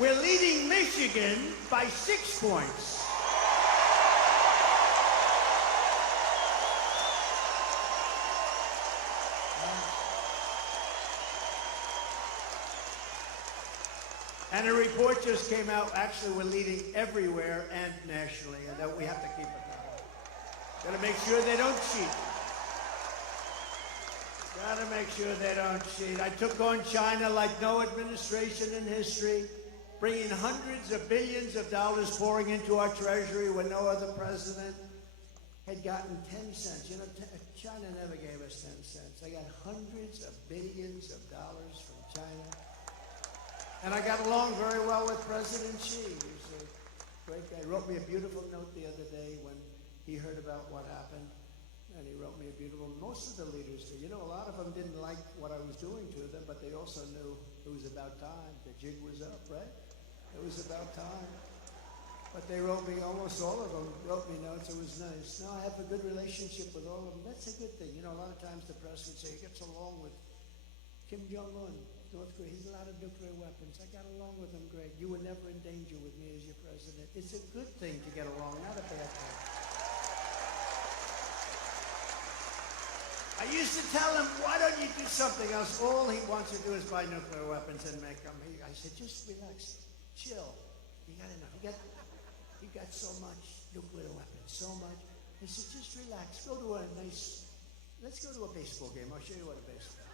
We're leading Michigan by 6 points. And a report just came out, actually we're leading everywhere and nationally, and that we have to keep it that way. Got to make sure they don't cheat. Got to make sure they don't cheat. I took on China like no administration in history. bringing hundreds of billions of dollars pouring into our treasury when no other president had gotten 10 cents. You know, China never gave us 10 cents. I got hundreds of billions of dollars from China. And I got along very well with President Xi. He's a great guy. He wrote me a beautiful note the other day when he heard about what happened. And he wrote me a beautiful, most of the leaders did. You know, a lot of them didn't like what I was doing to them, but they also knew it was about time. The jig was up, right? It was about time. But they wrote me, almost all of them wrote me notes. It was nice. Now I have a good relationship with all of them. That's a good thing. You know, a lot of times the press would say he gets along with Kim Jong-un, North Korea. He's a lot of nuclear weapons. I got along with him great. You were never in danger with me as your president. It's a good thing to get along, not a bad thing. I used to tell him, why don't you do something else? All he wants to do is buy nuclear weapons and make them. I said, just relax, chill. You got enough. You got so much nuclear weapons, so much. He said, just relax. Go to let's go to a baseball game. I'll show you what a baseball.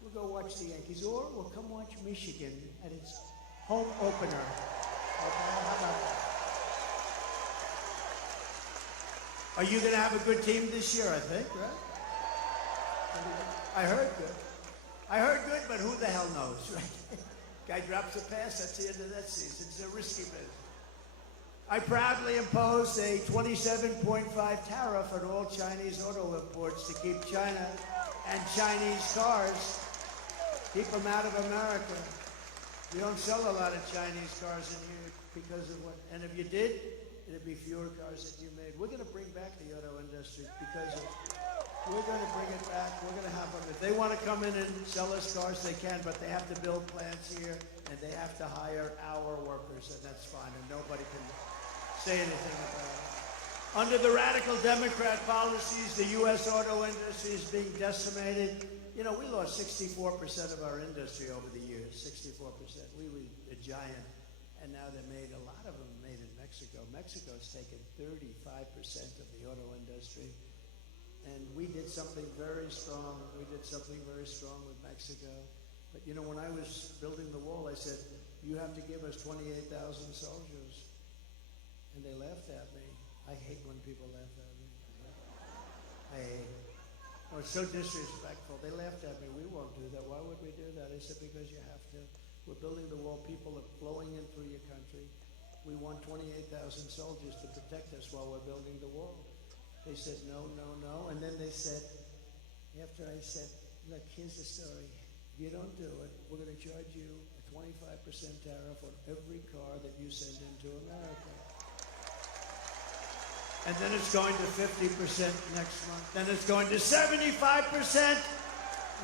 We'll go watch the Yankees, or we'll come watch Michigan at its home opener. Okay, how about that? Are you going to have a good team this year, I think, right? I heard good. I heard good, but who the hell knows, right? Guy drops a pass, that's the end of that season. It's a risky business. I proudly imposed a 27.5 tariff on all Chinese auto imports to keep China and Chinese cars, keep them out of America. We don't sell a lot of Chinese cars in here because of what, and if you did, it'd be fewer cars that you made. We're going to bring back the auto industry because we're going to bring it back. We're going to have them. If they want to come in and sell us cars, they can, but they have to build plants here, and they have to hire our workers, and that's fine, and nobody can say anything about it. Under the radical Democrat policies, the U.S. auto industry is being decimated. You know, we lost 64% of our industry over the years, 64%. We were a giant. And now they're made, a lot of them made in Mexico. Mexico's taken 35% of the auto industry. And we did something very strong. We did something very strong with Mexico. But you know, when I was building the wall, I said, you have to give us 28,000 soldiers. And they laughed at me. I hate when people laugh at me. I hate it. Oh, it's so disrespectful. They laughed at me. We won't do that. Why would we do that? I said, because you have to. We're building the wall. People are flowing in through your country. We want 28,000 soldiers to protect us while we're building the wall. They said, no, no, no. And then they said, after I said, look, here's the story. If you don't do it, we're going to charge you a 25% tariff on every car that you send into America. And then it's going to 50% next month. Then it's going to 75%.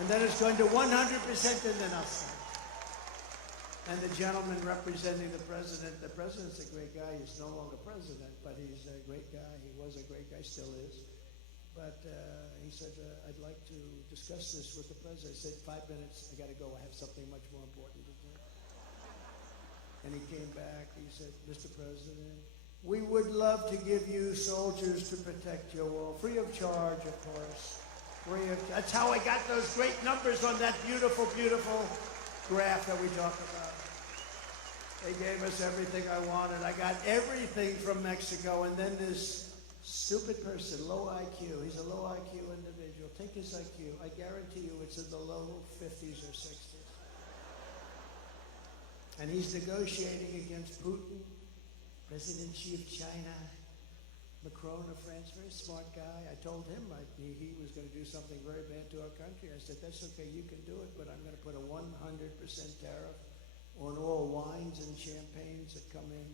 And then it's going to 100%, and then us. And the gentleman representing the president's a great guy. He's no longer president, but he's a great guy. He was a great guy, still is. But he said, I'd like to discuss this with the president. I said, 5 minutes, I got to go. I have something much more important to do. And he came back. He said, Mr. President, we would love to give you soldiers to protect your wall, free of charge, of course. That's how I got those great numbers on that beautiful, beautiful graph that we talked about. They gave us everything I wanted. I got everything from Mexico, and then this stupid person, low IQ, he's a low IQ individual. Take his IQ. I guarantee you it's in the low 50s or 60s. And he's negotiating against Putin, President Xi of China, Macron of France, very smart guy. I told him he was going to do something very bad to our country. I said, that's okay, you can do it, but I'm going to put a 100% tariff on all wines and champagnes that come in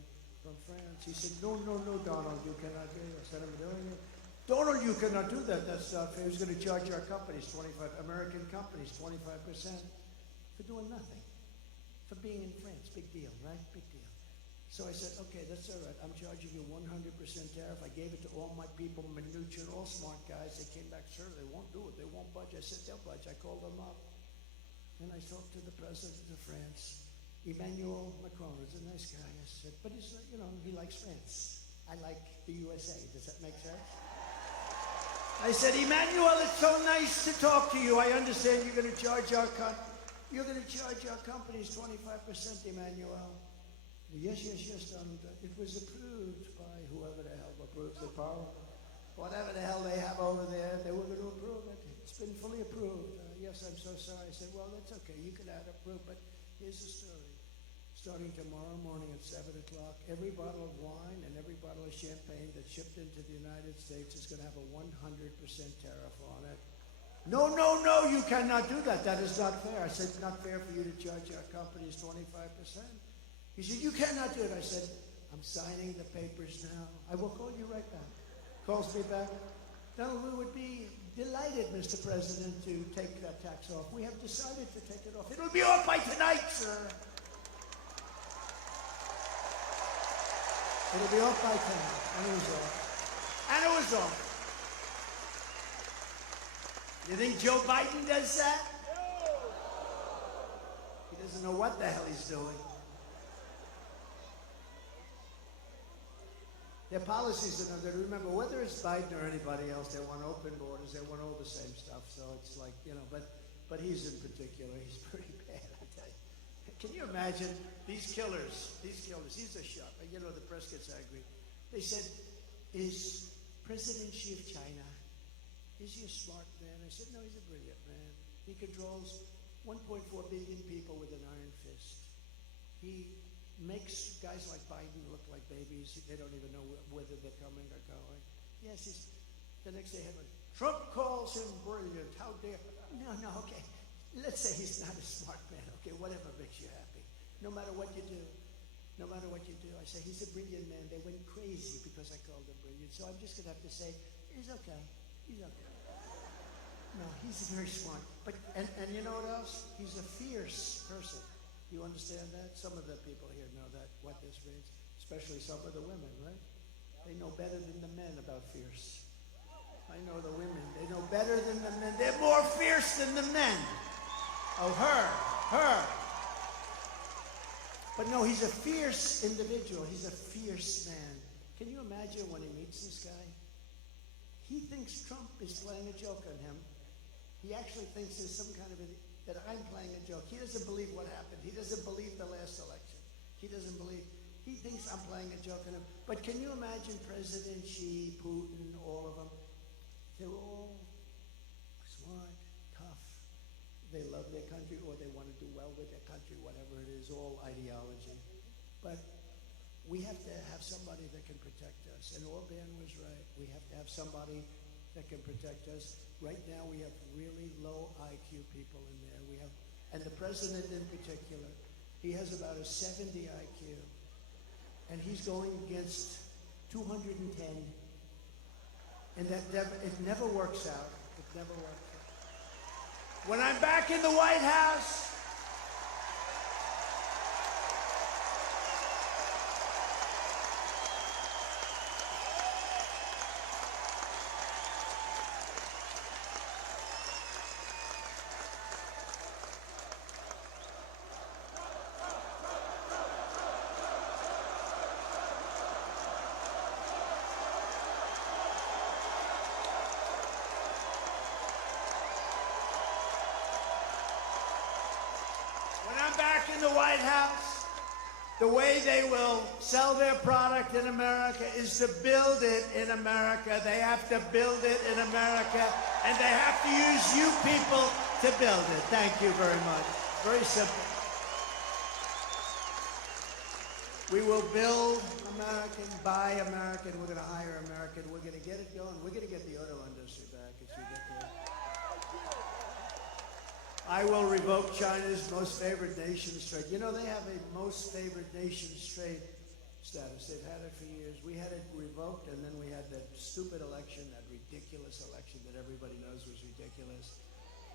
from France. He said, no, no, no, Donald, you cannot do it. I said, I'm doing it. Donald, you cannot do that. That's not fair. He was going to charge our companies, American companies, 25% for doing nothing, for being in France. Big deal, right? Big deal. So I said, okay, that's all right. I'm charging you 100% tariff. I gave it to all my people, Mnuchin, all smart guys. They came back, sir, they won't do it. They won't budge. I said, they'll budge. I called them up. And I talked to the president of France, Emmanuel Macron. He's a nice guy. I said, but he's, you know, he likes France. I like the USA. Does that make sense? I said, Emmanuel, it's so nice to talk to you. I understand you're going to charge our country. you're going to charge our companies 25%, Emmanuel. Yes, yes, yes, Donald. It was approved by whoever the hell approved the power. Whatever the hell they have over there, they were going to approve it. It's been fully approved. Yes, I'm so sorry. I said, well, that's okay. You can have it approved, but here's the story. Starting tomorrow morning at 7 o'clock, every bottle of wine and every bottle of champagne that's shipped into the United States is going to have a 100% tariff on it. No, no, no, you cannot do that. That is not fair. I said, it's not fair for you to charge our companies 25%. He said, you cannot do it. I said, I'm signing the papers now. I will call you right back. Calls me back. No, we would be delighted, Mr. President, to take that tax off. We have decided to take it off. It'll be off by tonight, sir. It'll be off by tonight. And it was off. And it was off. You think Joe Biden does that? He doesn't know what the hell he's doing. Their policies are no good. Remember, whether it's Biden or anybody else, they want open borders. They want all the same stuff. So it's like, you know, but he's in particular, he's pretty bad, I tell you. Can you imagine these killers, these are sharp. You know, the press gets angry. They said, is President Xi of China, is he a smart man? I said, no, he's a brilliant man. He controls 1.4 billion people with an iron fist. He makes guys like Biden look like babies. They don't even know whether they're coming or going. Yes, the next day, Trump calls him brilliant. How dare? No, okay. Let's say he's not a smart man. Okay, whatever makes you happy. No matter what you do. No matter what you do. I say, he's a brilliant man. They went crazy because I called him brilliant. So I'm just going to have to say, he's okay. He's okay. No, he's very smart. But and you know what else? He's a fierce person. You understand that? Some of the people here know that, what this means. Especially some of the women, right? They know better than the men about fierce. I know the women. They know better than the men. They're more fierce than the men. Oh, her. But no, he's a fierce individual. He's a fierce man. Can you imagine when he meets this guy? He thinks Trump is playing a joke on him. He actually thinks there's some kind of that I'm playing a joke. He doesn't believe what happened. He doesn't believe the last election. He doesn't believe. He thinks I'm playing a joke on him. But can you imagine President Xi, Putin, all of them? They're all smart, tough. They love their country, or they want to do well with their country, whatever it is, all ideology. But we have to have somebody that can protect us. And Orban was right. We have to have somebody that can protect us. Right now, we have really low IQ people in there. And the president in particular, he has about a 70 IQ. And he's going against 210. And it never works out. It never works out. When I'm back in the White House, the way they will sell their product in America is to build it in America. They have to build it in America, and they have to use you people to build it. Thank you very much. Very simple. We will build American, buy American. We're going to hire American. We're going to get it going. We're going to get the auto industry back. It's ridiculous. I will revoke China's most favored nations trade. You know, they have a most favored nations trade status. They've had it for years. We had it revoked, and then we had that stupid election, that ridiculous election that everybody knows was ridiculous.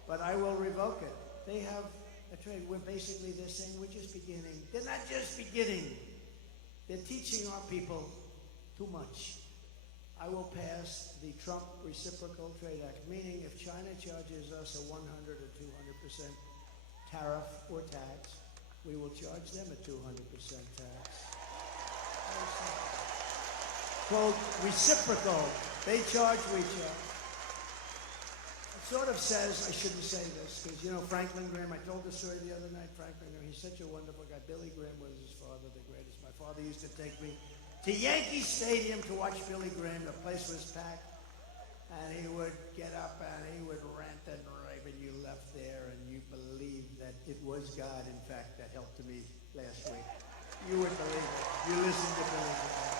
But I will revoke it. They have a trade where basically they're saying we're just beginning. They're not just beginning. They're teaching our people too much. I will pass the Trump Reciprocal Trade Act, meaning if China charges us a 100 or 200% tariff or tax, we will charge them a 200% tax. Called reciprocal. They charge, we charge. sort of says, I shouldn't say this, because, you know, Franklin Graham, I told the story the other night, Franklin Graham, he's such a wonderful guy. Billy Graham was his father, the greatest. My father used to take me to Yankee Stadium to watch Billy Graham. The place was packed. And he would get up and he would rant and rave, and you left there and you believed that it was God, in fact, that helped me last week. You would believe it. You listened to Billy Graham.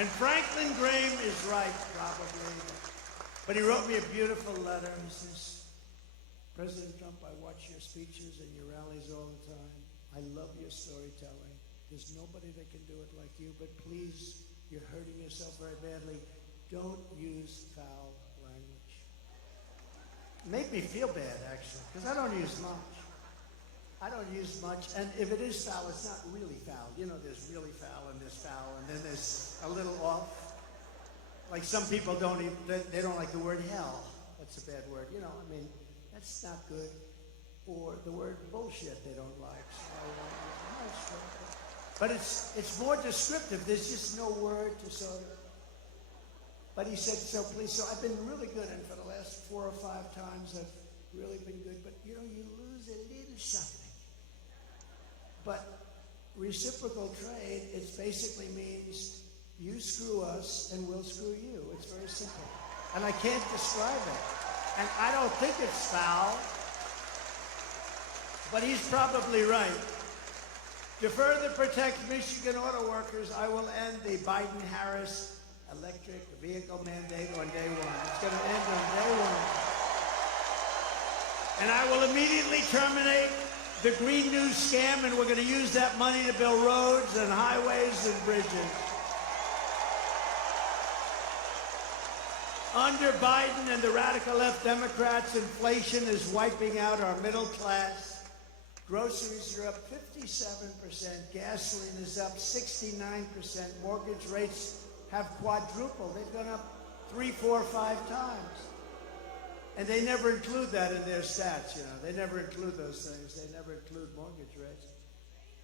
And Franklin Graham is right, probably. But he wrote me a beautiful letter. He says, President Trump, I watch your speeches and your rallies all the time. I love your storytelling. There's nobody that can do it like you, but please, you're hurting yourself very badly. Don't use foul language. It made me feel bad, actually, because I don't use much. I don't use much, and if it is foul, it's not really foul. You know, there's really foul and there's foul, and then there's a little off. Like some people don't even, they don't like the word hell. That's a bad word. You know, I mean, that's not good. Or the word bullshit they don't like. So, but it's more descriptive. There's just no word to sort of. But he said, so please, so I've been really good, and for the last 4 or 5 times I've really been good, but you know, you lose a little something. But reciprocal trade, it basically means you screw us and we'll screw you. It's very simple. And I can't describe it. And I don't think it's foul, but he's probably right. To further protect Michigan auto workers, I will end the Biden-Harris electric vehicle mandate on day 1. It's going to end on day 1. And I will immediately terminate the Green New scam, and we're going to use that money to build roads and highways and bridges. Under Biden and the radical left Democrats, inflation is wiping out our middle class. Groceries are up 57%. Gasoline is up 69%. Mortgage rates have quadrupled. They've gone up 3, 4, 5 times. And they never include that in their stats, you know. They never include those things. They never include mortgage rates.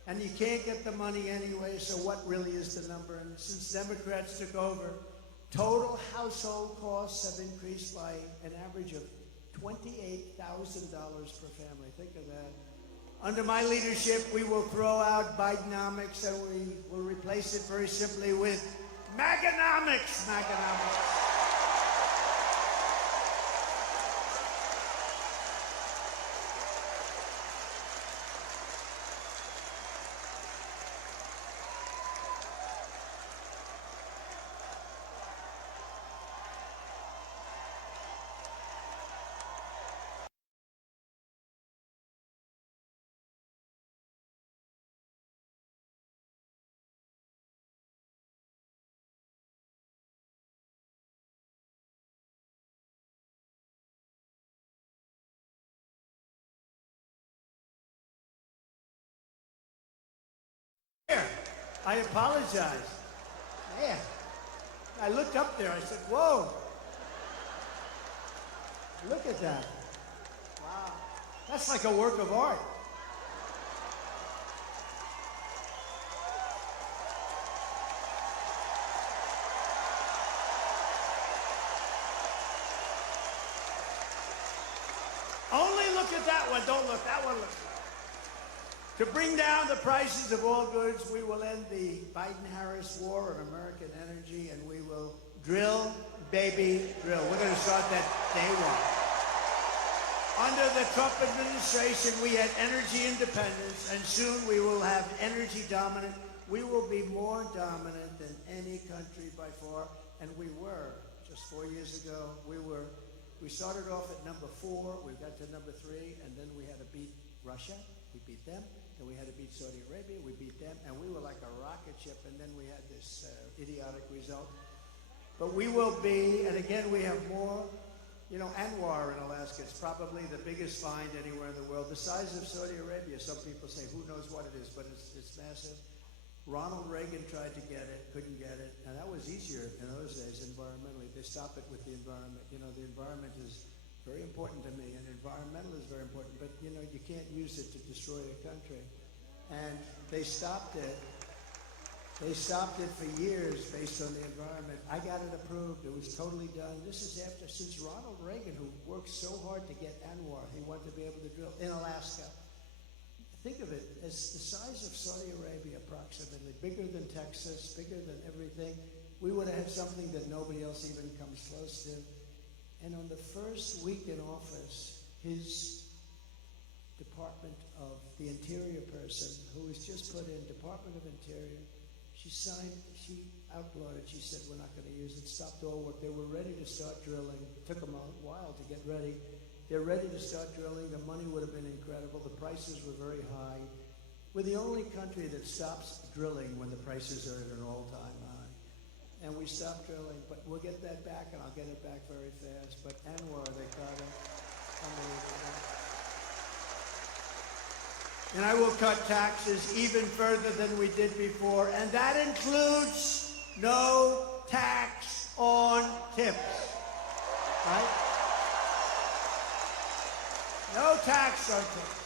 And you can't get the money anyway, so what really is the number? And since Democrats took over, total household costs have increased by an average of $28,000 per family. Think of that. Under my leadership, we will throw out Bidenomics and we will replace it very simply with Maganomics. Maganomics. I apologize. Man, I looked up there. I said, whoa. Look at that. Wow. That's like a work of art. Only look at that one. Don't look. That one looks. To bring down the prices of all goods, we will end the Biden-Harris war on American energy, and we will drill, baby, drill. We're going to start that day 1. Under the Trump administration, we had energy independence, and soon we will have energy dominant. We will be more dominant than any country by far, and we were. Just 4 years ago, we started off at number 4, we got to number 3, and then we had to beat Russia. We beat them, and we had to beat Saudi Arabia, we beat them, and we were like a rocket ship, and then we had this idiotic result. But we will be, and again, we have more, you know, Anwar in Alaska, it's probably the biggest find anywhere in the world, the size of Saudi Arabia. Some people say, who knows what it is, but it's massive. Ronald Reagan tried to get it, couldn't get it, and that was easier in those days environmentally. They stopped it with the environment. You know, the environment is very important to me, and environmental is very important, but you know, you can't use it to destroy the country. And they stopped it. They stopped it for years based on the environment. I got it approved. It was totally done. This is since Ronald Reagan, who worked so hard to get ANWR, he wanted to be able to drill in Alaska. Think of it as the size of Saudi Arabia, approximately, bigger than Texas, bigger than everything. We would have had something that nobody else even comes close to. And on the first week in office, his Department of the Interior person, who was just put in, Department of Interior, she outlawed it. She said, we're not going to use it, stopped all work. They were ready to start drilling. It took them a while to get ready. They're ready to start drilling. The money would have been incredible. The prices were very high. We're the only country that stops drilling when the prices are at an all-time high. And we stopped drilling, but we'll get that back, and I'll get it back very fast. But ANWR, they got it. Unbelievable. And I will cut taxes even further than we did before, and that includes no tax on tips, right? No tax on tips.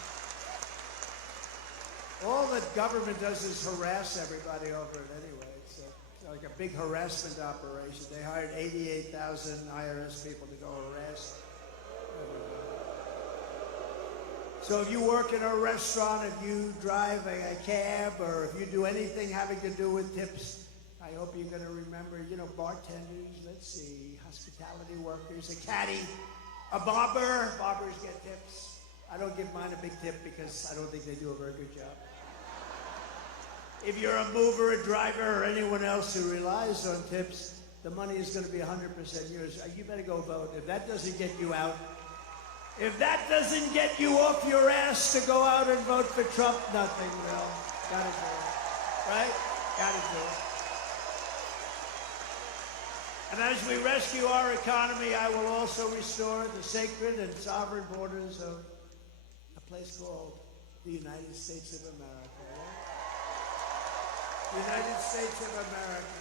All the government does is harass everybody over it anyway. It's like a big harassment operation. They hired 88,000 IRS people to go harass everybody. So if you work in a restaurant, if you drive a cab, or if you do anything having to do with tips, I hope you're going to remember, bartenders, let's see, hospitality workers, a caddy, a barber. Barbers get tips. I don't give mine a big tip because I don't think they do a very good job. If you're a mover, a driver, or anyone else who relies on tips, the money is going to be 100% yours. You better go vote. If that doesn't get you out, if that doesn't get you off your ass to go out and vote for Trump, nothing will. Gotta do it. Right? Gotta do it. And as we rescue our economy, I will also restore the sacred and sovereign borders of a place called the United States of America. Right? The United States of America.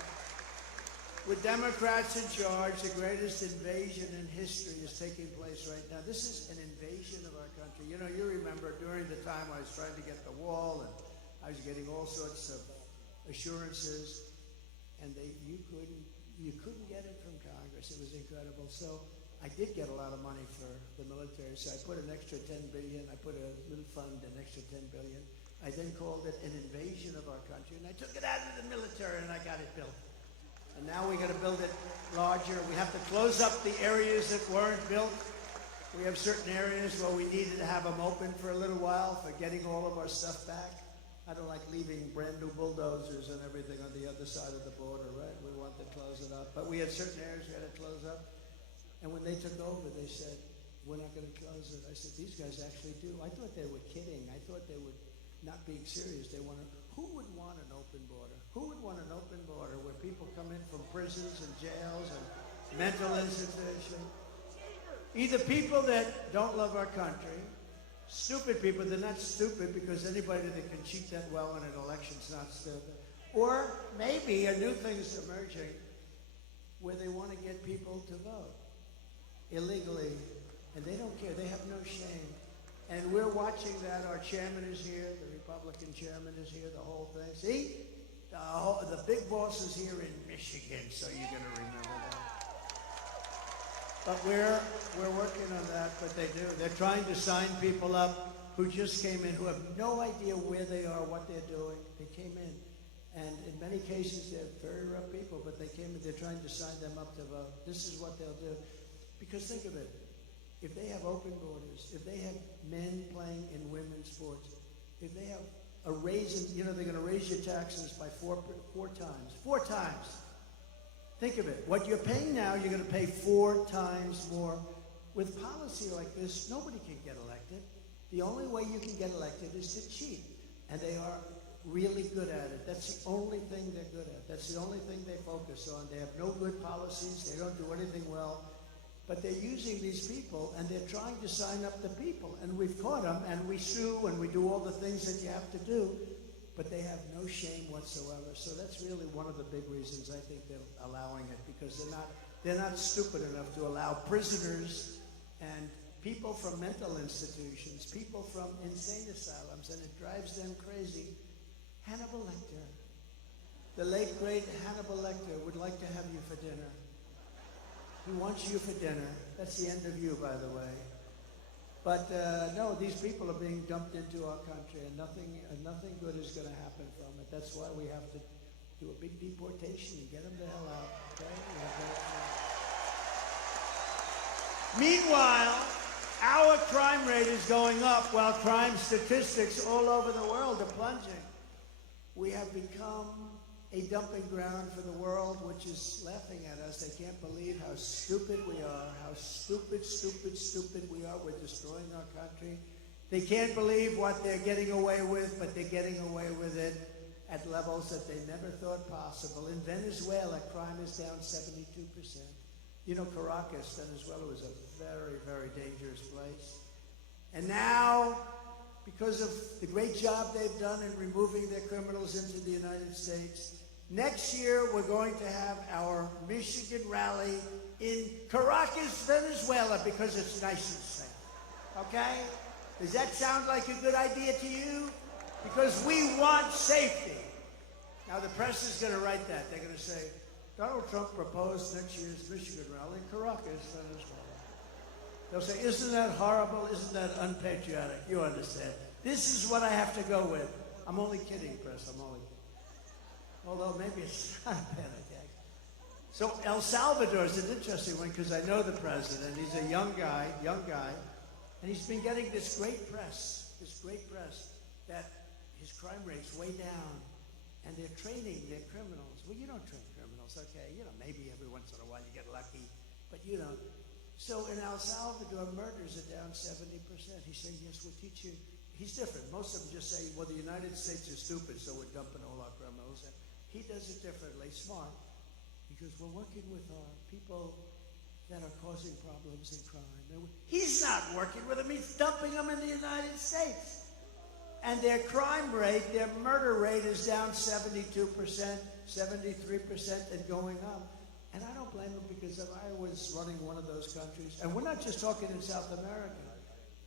With Democrats in charge, the greatest invasion in history is taking place right now. This is an invasion of our country. You remember during the time I was trying to get the wall, and I was getting all sorts of assurances, and you couldn't get it from Congress. It was incredible. So I did get a lot of money for the military. So I put an extra $10 billion. I put a little fund, an extra $10 billion. I then called it an invasion of our country, and I took it out of the military, and I got it built. And now we're going to build it larger. We have to close up the areas that weren't built. We have certain areas where we needed to have them open for a little while for getting all of our stuff back. I don't like leaving brand new bulldozers and everything on the other side of the border, right? We want to close it up. But we had certain areas we had to close up. And when they took over, they said, we're not going to close it. I said, these guys actually do. I thought they were kidding. I thought they were not being serious. Who would want an open border? Who would want an open border where people come in from prisons and jails and mental institutions? Either people that don't love our country, stupid people. They're not stupid because anybody that can cheat that well in an election's not stupid. Or maybe a new thing is emerging where they want to get people to vote illegally, and they don't care. They have no shame. And we're watching that. Our chairman is here. The Republican chairman is here. The whole thing. See? The big boss is here in Michigan, so you're going to remember that. But we're working on that, but they do. They're trying to sign people up who just came in, who have no idea where they are, what they're doing. They came in. And in many cases, they're very rough people, but they came in. They're trying to sign them up to vote. This is what they'll do. Because think of it. If they have open borders, if they have men playing in women's sports, if they have a raise in, they're going to raise your taxes by four times. 4 times. Think of it. What you're paying now, you're going to pay 4 times more. With policy like this, nobody can get elected. The only way you can get elected is to cheat. And they are really good at it. That's the only thing they're good at. That's the only thing they focus on. They have no good policies. They don't do anything well. But they're using these people, and they're trying to sign up the people. And we've caught them, and we sue, and we do all the things that you have to do. But they have no shame whatsoever. So that's really one of the big reasons I think they're allowing it, because they're not stupid enough to allow prisoners and people from mental institutions, people from insane asylums, and it drives them crazy. Hannibal Lecter. the late, great Hannibal Lecter would like to have you for dinner. He wants you for dinner. That's the end of you, by the way. But no, these people are being dumped into our country, and nothing good is going to happen from it. That's why we have to do a big deportation and get them the hell out. Okay? Meanwhile, our crime rate is going up while crime statistics all over the world are plunging. We have become a dumping ground for the world, which is laughing at us. They can't believe how stupid we are, how stupid we are. We're destroying our country. They can't believe what they're getting away with, but they're getting away with it at levels that they never thought possible. In Venezuela, crime is down 72%. You know, Caracas, Venezuela, was a very, very dangerous place. And now, because of the great job they've done in removing their criminals into the United States, next year we're going to have our Michigan rally in Caracas, Venezuela, because it's nice and safe. Okay? Does that sound like a good idea to you? Because we want safety. Now the press is going to write that. They're going to say, Donald Trump proposed next year's Michigan rally in Caracas, Venezuela. They'll say, isn't that horrible? Isn't that unpatriotic? You understand. This is what I have to go with. I'm only kidding, press. I'm only kidding. Although maybe it's not a panic attack. So El Salvador is an interesting one because I know the president. He's a young guy, and he's been getting this great press that his crime rate's way down, and they're training their criminals. Well, you don't train criminals, okay? You know, maybe every once in a while you get lucky, but you don't. So in El Salvador, murders are down 70%. He's saying, yes, we'll teach you. He's different. Most of them just say, well, the United States is stupid, so we're dumping all our criminals. And he does it differently, smart, because we're working with our people that are causing problems and crime. He's not working with them. He's dumping them in the United States. And their crime rate, their murder rate is down 72%, 73%, and going up. And I don't blame them, because if I was running one of those countries, and we're not just talking in South America,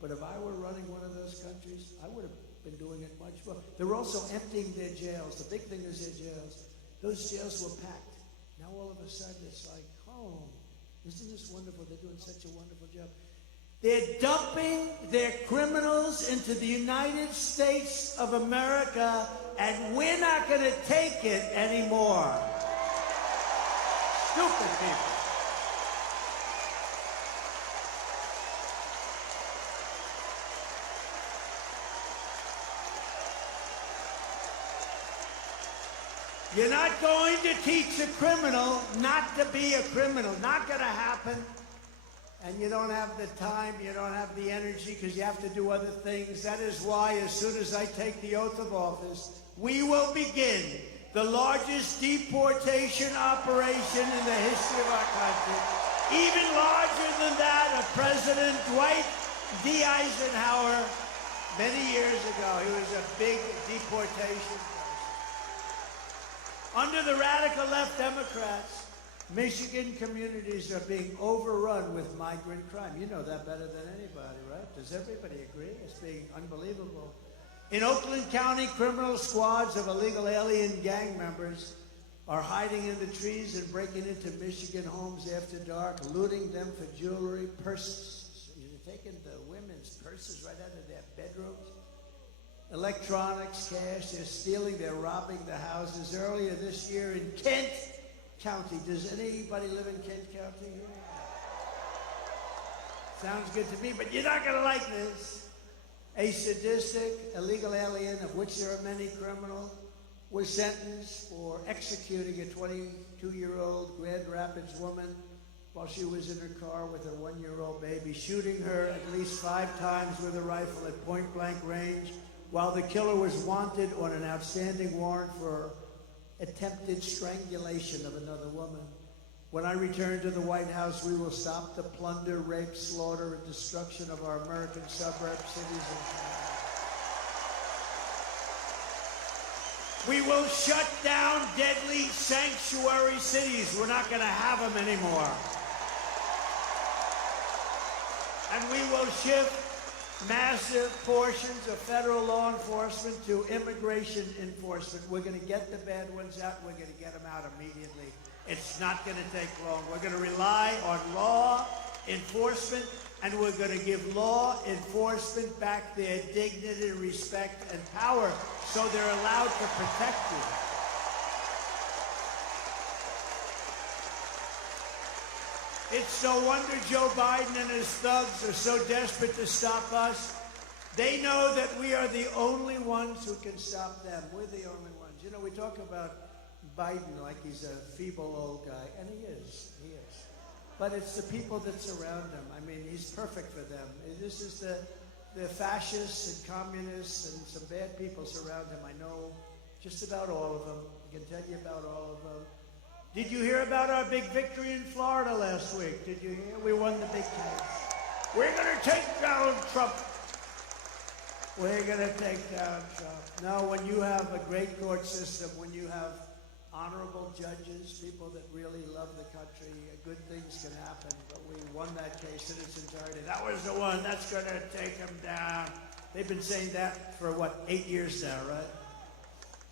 but if I were running one of those countries, I would have been doing it much more. They're also emptying their jails. The big thing is their jails. Those jails were packed. Now all of a sudden it's like, oh, isn't this wonderful? They're doing such a wonderful job. They're dumping their criminals into the United States of America, and we're not going to take it anymore. Stupid people. You're not going to teach a criminal not to be a criminal. Not going to happen. And you don't have the time, you don't have the energy, because you have to do other things. That is why, as soon as I take the oath of office, we will begin the largest deportation operation in the history of our country, even larger than that of President Dwight D. Eisenhower many years ago. He was a big deportation person. Under the radical left Democrats, Michigan communities are being overrun with migrant crime. You know that better than anybody, right? Does everybody agree? It's being unbelievable. In Oakland County, criminal squads of illegal alien gang members are hiding in the trees and breaking into Michigan homes after dark, looting them for jewelry, purses. They're taking the women's purses right out of their bedrooms. Electronics, cash, they're stealing, they're robbing the houses. Earlier this year in Kent County. Does anybody live in Kent County here? Sounds good to me, but you're not going to like this. A sadistic illegal alien, of which there are many criminal, was sentenced for executing a 22-year-old Grand Rapids woman while she was in her car with her 1-year-old baby, shooting her at least 5 times with a rifle at point-blank range, while the killer was wanted on an outstanding warrant for attempted strangulation of another woman. When I return to the White House, we will stop the plunder, rape, slaughter, and destruction of our American suburbs, cities, and towns. We will shut down deadly sanctuary cities. We're not going to have them anymore. And we will shift massive portions of federal law enforcement to immigration enforcement. We're going to get the bad ones out. We're going to get them out immediately. It's not going to take long. We're going to rely on law enforcement, and we're going to give law enforcement back their dignity, respect, and power so they're allowed to protect you. It's no wonder Joe Biden and his thugs are so desperate to stop us. They know that we are the only ones who can stop them. We're the only ones. You know, we talk about Biden like he's a feeble old guy, and he is. He is. But it's the people that surround him. I mean, he's perfect for them. This is the fascists and communists and some bad people surround him. I know just about all of them. I can tell you about all of them. Did you hear about our big victory in Florida last week? Did you hear? We won the big case. We're going to take down Trump. We're going to take down Trump. No, when you have a great court system, when you have honorable judges, people that really love the country, good things can happen. But we won that case in its entirety. That was the one that's going to take them down. They've been saying that for, 8 years now, right?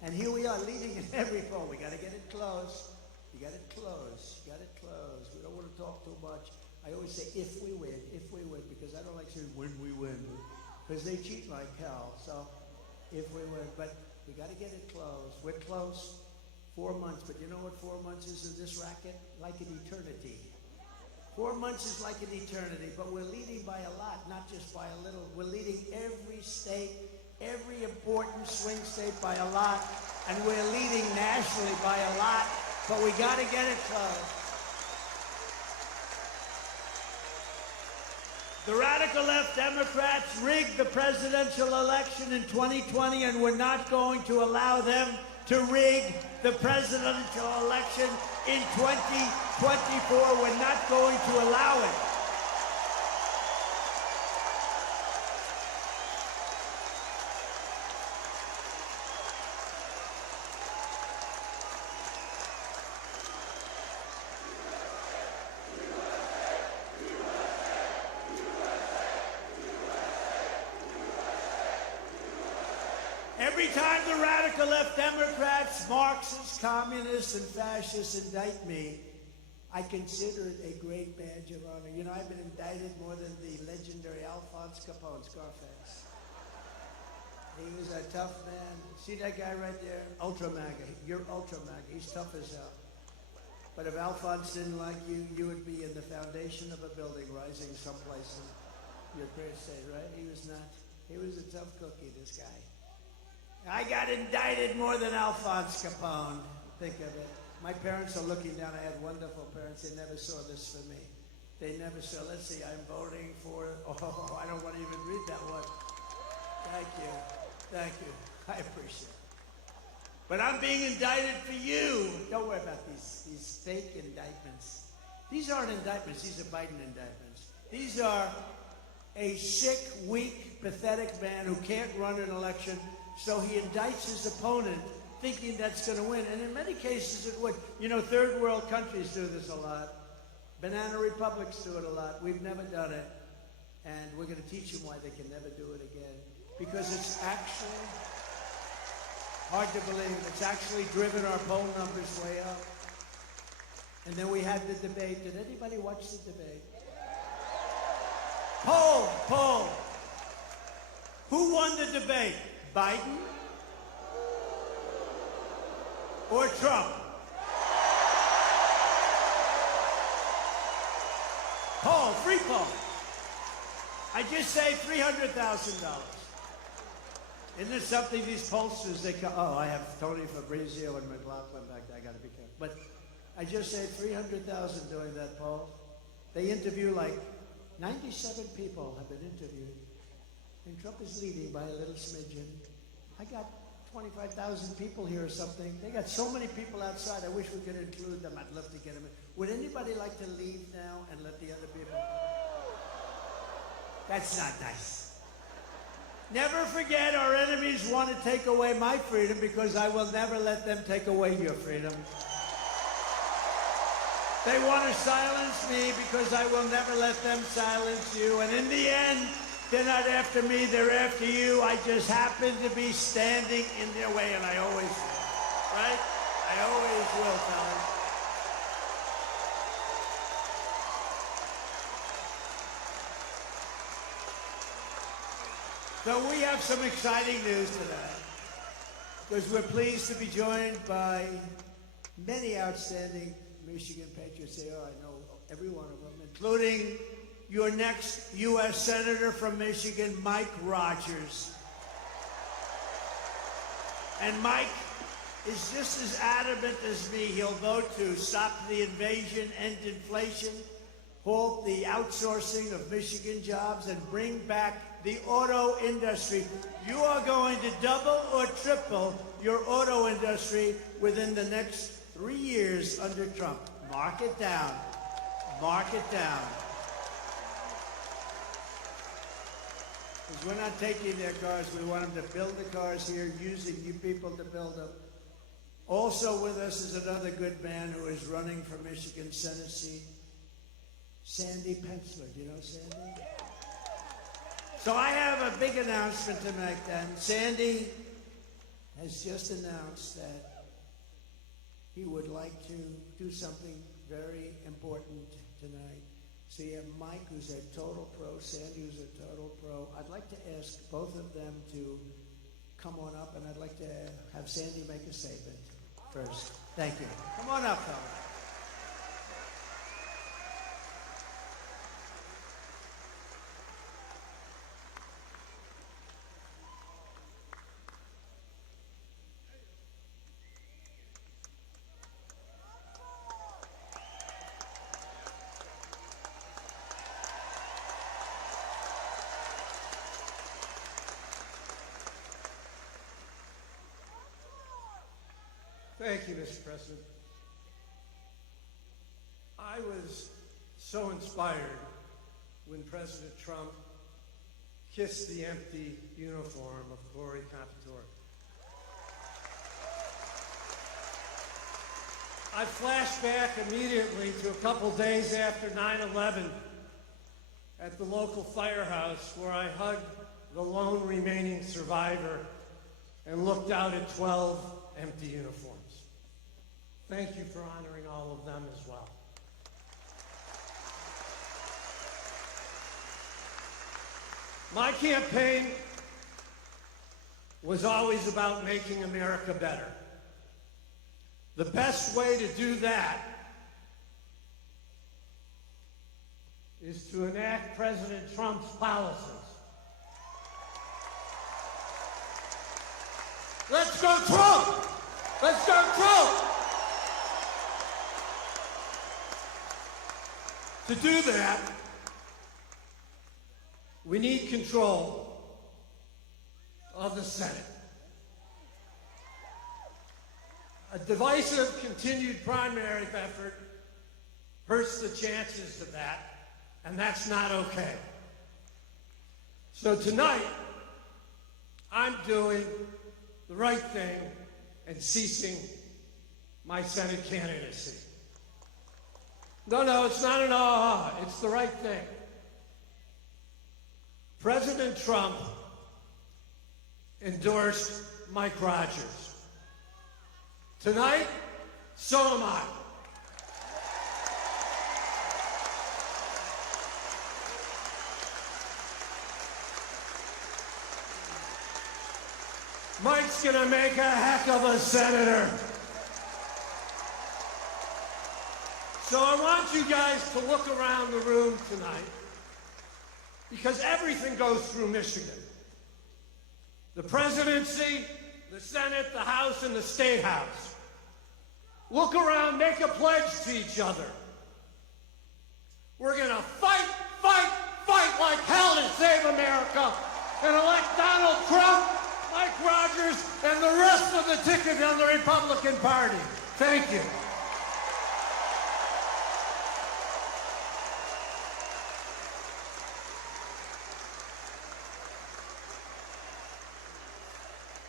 And here we are leading in every poll. We got to get it close. You got it close. You got it close. We don't want to talk too much. I always say if we win, because I don't like saying when we win, because they cheat like hell. So if we win, but we got to get it close. We're close. 4 months, but you know what 4 months is in this racket? Like an eternity. 4 months is like an eternity, but we're leading by a lot, not just by a little. We're leading every state, every important swing state by a lot, and we're leading nationally by a lot. But we got to get it close. The radical left Democrats rigged the presidential election in 2020, and we're not going to allow them to rig the presidential election in 2024. We're not going to allow it. Every time the radical left Democrats, Marxists, communists, and fascists indict me, I consider it a great badge of honor. You know, I've been indicted more than the legendary Alphonse Capone, Scarface. He was a tough man. See that guy right there? Ultra MAGA. You're Ultra MAGA. He's tough as hell. But if Alphonse didn't like you, you would be in the foundation of a building rising someplace in your great state, right? He was not. He was a tough cookie, this guy. I got indicted more than Alphonse Capone. Think of it. My parents are looking down. I had wonderful parents. They never saw this for me. They never saw, let's see, I'm voting for, oh, I don't want to even read that one. Thank you. Thank you. I appreciate it. But I'm being indicted for you. Don't worry about these fake indictments. These aren't indictments. These are Biden indictments. These are a sick, weak, pathetic man who can't run an election. So he indicts his opponent thinking that's going to win. And in many cases it would. You know, third world countries do this a lot. Banana republics do it a lot. We've never done it. And we're going to teach them why they can never do it again. Because it's actually hard to believe. It's actually driven our poll numbers way up. And then we had the debate. Did anybody watch the debate? Poll. Who won the debate? Biden or Trump? Poll, free poll. I just saved $300,000. Isn't it something these pollsters, they come, oh, I have Tony Fabrizio and McLaughlin back there, I gotta be careful. But I just saved $300,000 doing that poll. They interview 97 people have been interviewed. And Trump is leading by a little smidgen. I got 25,000 people here or something. They got so many people outside. I wish we could include them. I'd love to get them in. Would anybody like to leave now and let the other people? That's not nice. Never forget, our enemies want to take away my freedom because I will never let them take away your freedom. They want to silence me because I will never let them silence you. And in the end, They're not after me, they're after you. I just happen to be standing in their way, and I always will. Right? I always will, fellas. So we have some exciting news today, because we're pleased to be joined by many outstanding Michigan patriots. They are, I know every one of them, including your next U.S. Senator from Michigan, Mike Rogers. And Mike is just as adamant as me. He'll vote to stop the invasion, end inflation, halt the outsourcing of Michigan jobs, and bring back the auto industry. You are going to double or triple your auto industry within the next 3 years under Trump. Mark it down. Mark it down. Because we're not taking their cars. We want them to build the cars here, using you people to build them. Also with us is another good man who is running for Michigan Senate seat, Sandy Penciller. Do you know Sandy? So I have a big announcement to make then. Sandy has just announced that he would like to do something very important tonight. So you have Mike, who's a total pro, Sandy, who's a total pro. I'd like to ask both of them to come on up, and I'd like to have Sandy make a statement first. Thank you. Come on up, fellas. Thank you, Mr. President. I was so inspired when President Trump kissed the empty uniform of Glory Competore. I flashed back immediately to a couple days after 9/11 at the local firehouse, where I hugged the lone remaining survivor and looked out at 12 empty uniforms. Thank you for honoring all of them as well. My campaign was always about making America better. The best way to do that is to enact President Trump's policies. Let's go Trump! Let's go Trump! To do that, we need control of the Senate. A divisive, continued primary effort hurts the chances of that, and that's not okay. So tonight, I'm doing the right thing and ceasing my Senate candidacy. No, it's not an aha. It's the right thing. President Trump endorsed Mike Rogers. Tonight, so am I. Mike's gonna make a heck of a senator. So I want you guys to look around the room tonight, because everything goes through Michigan. The presidency, the Senate, the House, and the State House. Look around, make a pledge to each other. We're gonna fight like hell to save America and elect Donald Trump, Mike Rogers, and the rest of the ticket on the Republican Party. Thank you.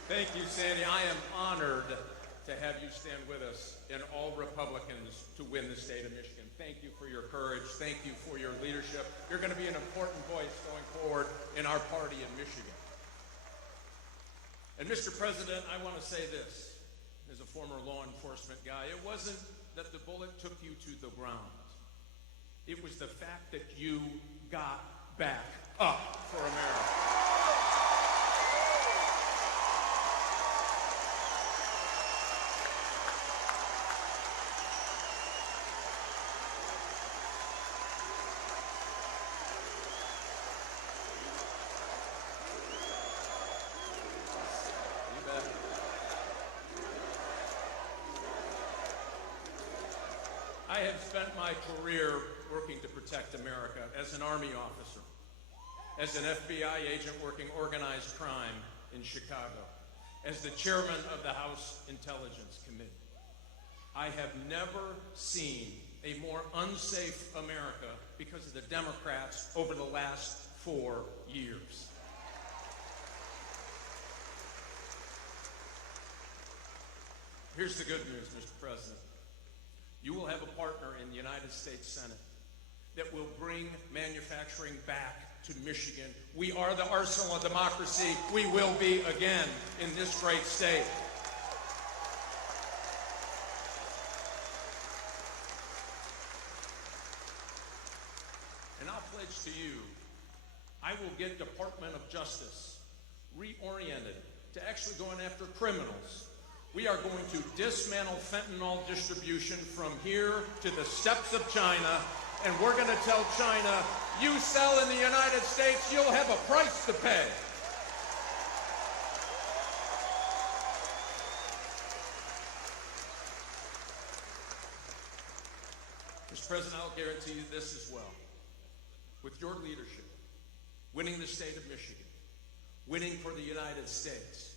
Thank you, Sandy. I am honored to have you stand with us and all Republicans to win the state of Michigan. Thank you for your courage. Thank you for your leadership. You're going to be an important voice going forward in our party in Michigan. And Mr. President, I want to say this, as a former law enforcement guy, it wasn't that the bullet took you to the ground. It was the fact that you got back up for America. I have spent my career working to protect America as an Army officer, as an FBI agent working organized crime in Chicago, as the chairman of the House Intelligence Committee. I have never seen a more unsafe America because of the Democrats over the last 4 years. Here's the good news, Mr. President. You will have a partner in the United States Senate that will bring manufacturing back to Michigan. We are the arsenal of democracy. We will be again in this great state. And I'll pledge to you, I will get Department of Justice reoriented to actually going after criminals. We are going to dismantle fentanyl distribution from here to the steppes of China, and we're going to tell China, you sell in the United States, you'll have a price to pay. Mr. President, I'll guarantee you this as well. With your leadership, winning the state of Michigan, winning for the United States,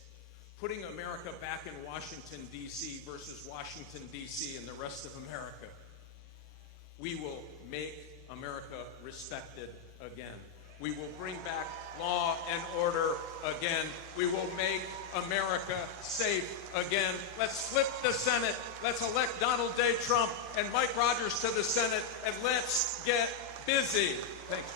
putting America back in Washington, D.C. versus Washington, D.C. and the rest of America, we will make America respected again. We will bring back law and order again. We will make America safe again. Let's flip the Senate. Let's elect Donald J. Trump and Mike Rogers to the Senate, and let's get busy. Thanks.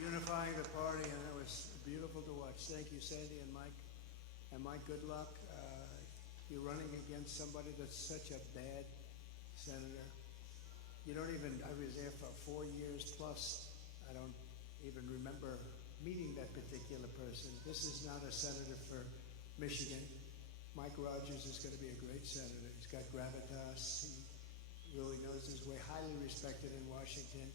Unifying the party, and it was beautiful to watch. Thank you, Sandy and Mike. And Mike, good luck. You're running against somebody that's such a bad senator. You don't even, I was there for 4 years plus. I don't even remember meeting that particular person. This is not a senator for Michigan. Mike Rogers is going to be a great senator. He's got gravitas. He really knows his way, highly respected in Washington.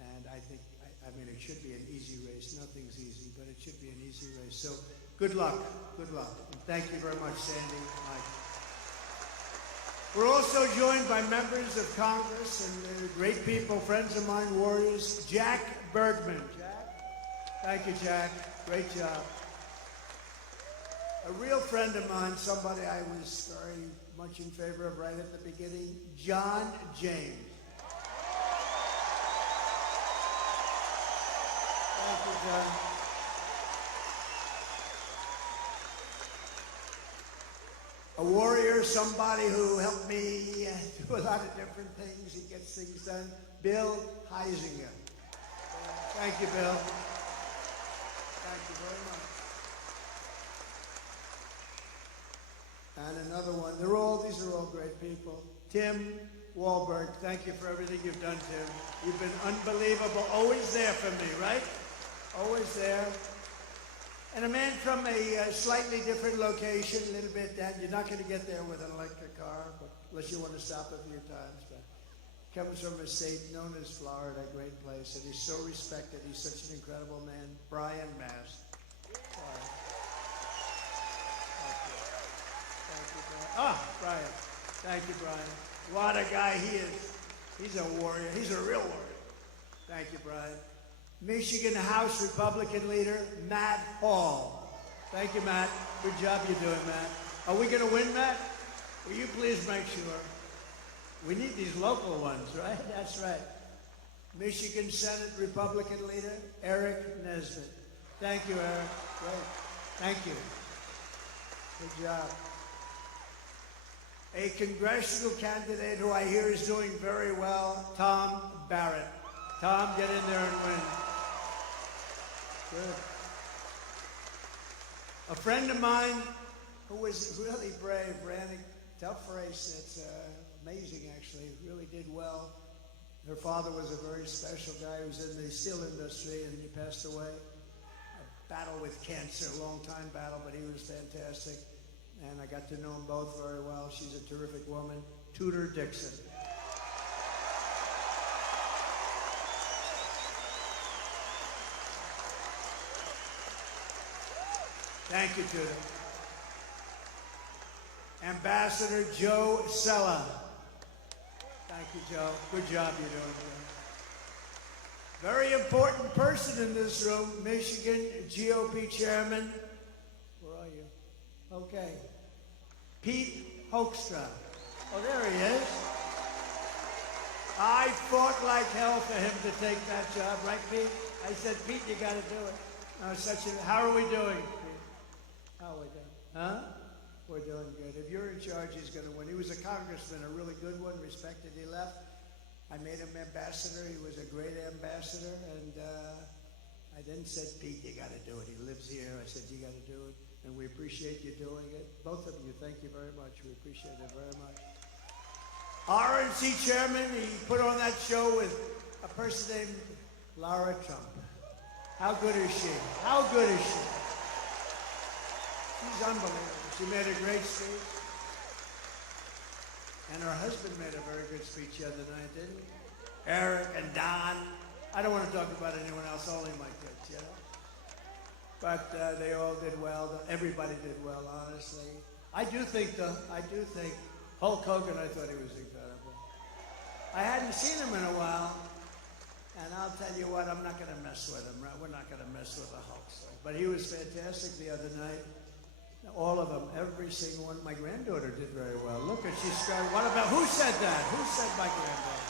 And I think, I mean, it should be an easy race. Nothing's easy, but it should be an easy race. So good luck. Good luck. And thank you very much, Sandy and Mike. We're also joined by members of Congress and great people, friends of mine, warriors. Jack Bergman. Jack? Thank you, Jack. Great job. A real friend of mine, somebody I was very much in favor of right at the beginning, John James. Thank you, John. A warrior, somebody who helped me do a lot of different things. He gets things done. Bill Heisinger. Thank you, Bill. Thank you very much. And another one. These are all great people. Tim Wahlberg, thank you for everything you've done, Tim. You've been unbelievable. Always there for me, right? Always there. And a man from a slightly different location, a little bit down. You're not going to get there with an electric car, but unless you want to stop a few times. But comes from a state known as Florida, a great place, and he's so respected. He's such an incredible man. Brian Mast. Thank you, Brian. Ah, Brian. Thank you, Brian. What a guy he is. He's a warrior. He's a real warrior. Thank you, Brian. Michigan House Republican leader, Matt Hall. Thank you, Matt. Good job you're doing, Matt. Are we going to win, Matt? Will you please make sure? We need these local ones, right? That's right. Michigan Senate Republican leader, Eric Nesbitt. Thank you, Eric. Great. Thank you. Good job. A congressional candidate who I hear is doing very well, Tom Barrett. Tom, get in there and win. Good. A friend of mine who was really brave, ran a tough race. It's amazing, actually. Really did well. Her father was a very special guy who was in the steel industry, and he passed away. A battle with cancer, a long time battle, but he was fantastic. And I got to know them both very well. She's a terrific woman, Tudor Dixon. Thank you, Tudor. Ambassador Joe Sella. Thank you, Joe. Good job you're doing, Joe. Very important person in this room, Michigan GOP Chairman. Where are you? Okay. Pete Hoekstra. Oh, there he is. I fought like hell for him to take that job, right, Pete? I said, Pete, you got to do it. How are we doing, Pete? How are we doing? Huh? We're doing good. If you're in charge, he's going to win. He was a congressman, a really good one, respected. He left. I made him ambassador. He was a great ambassador. And I then said, Pete, you got to do it. He lives here. I said, you got to do it. And we appreciate you doing it. Both of you, thank you very much. We appreciate it very much. RNC chairman, he put on that show with a person named Lara Trump. How good is she? How good is she? She's unbelievable. She made a great speech. And her husband made a very good speech the other night, didn't he? Eric and Don. I don't want to talk about anyone else, only my kids, you know? But they all did well. Everybody did well, honestly. I do think Hulk Hogan, I thought he was incredible. I hadn't seen him in a while, and I'll tell you what, I'm not going to mess with him. Right? We're not going to mess with the Hulk. But he was fantastic the other night. All of them, every single one. My granddaughter did very well. Look, and she's got, what about, who said that? Who said my granddaughter?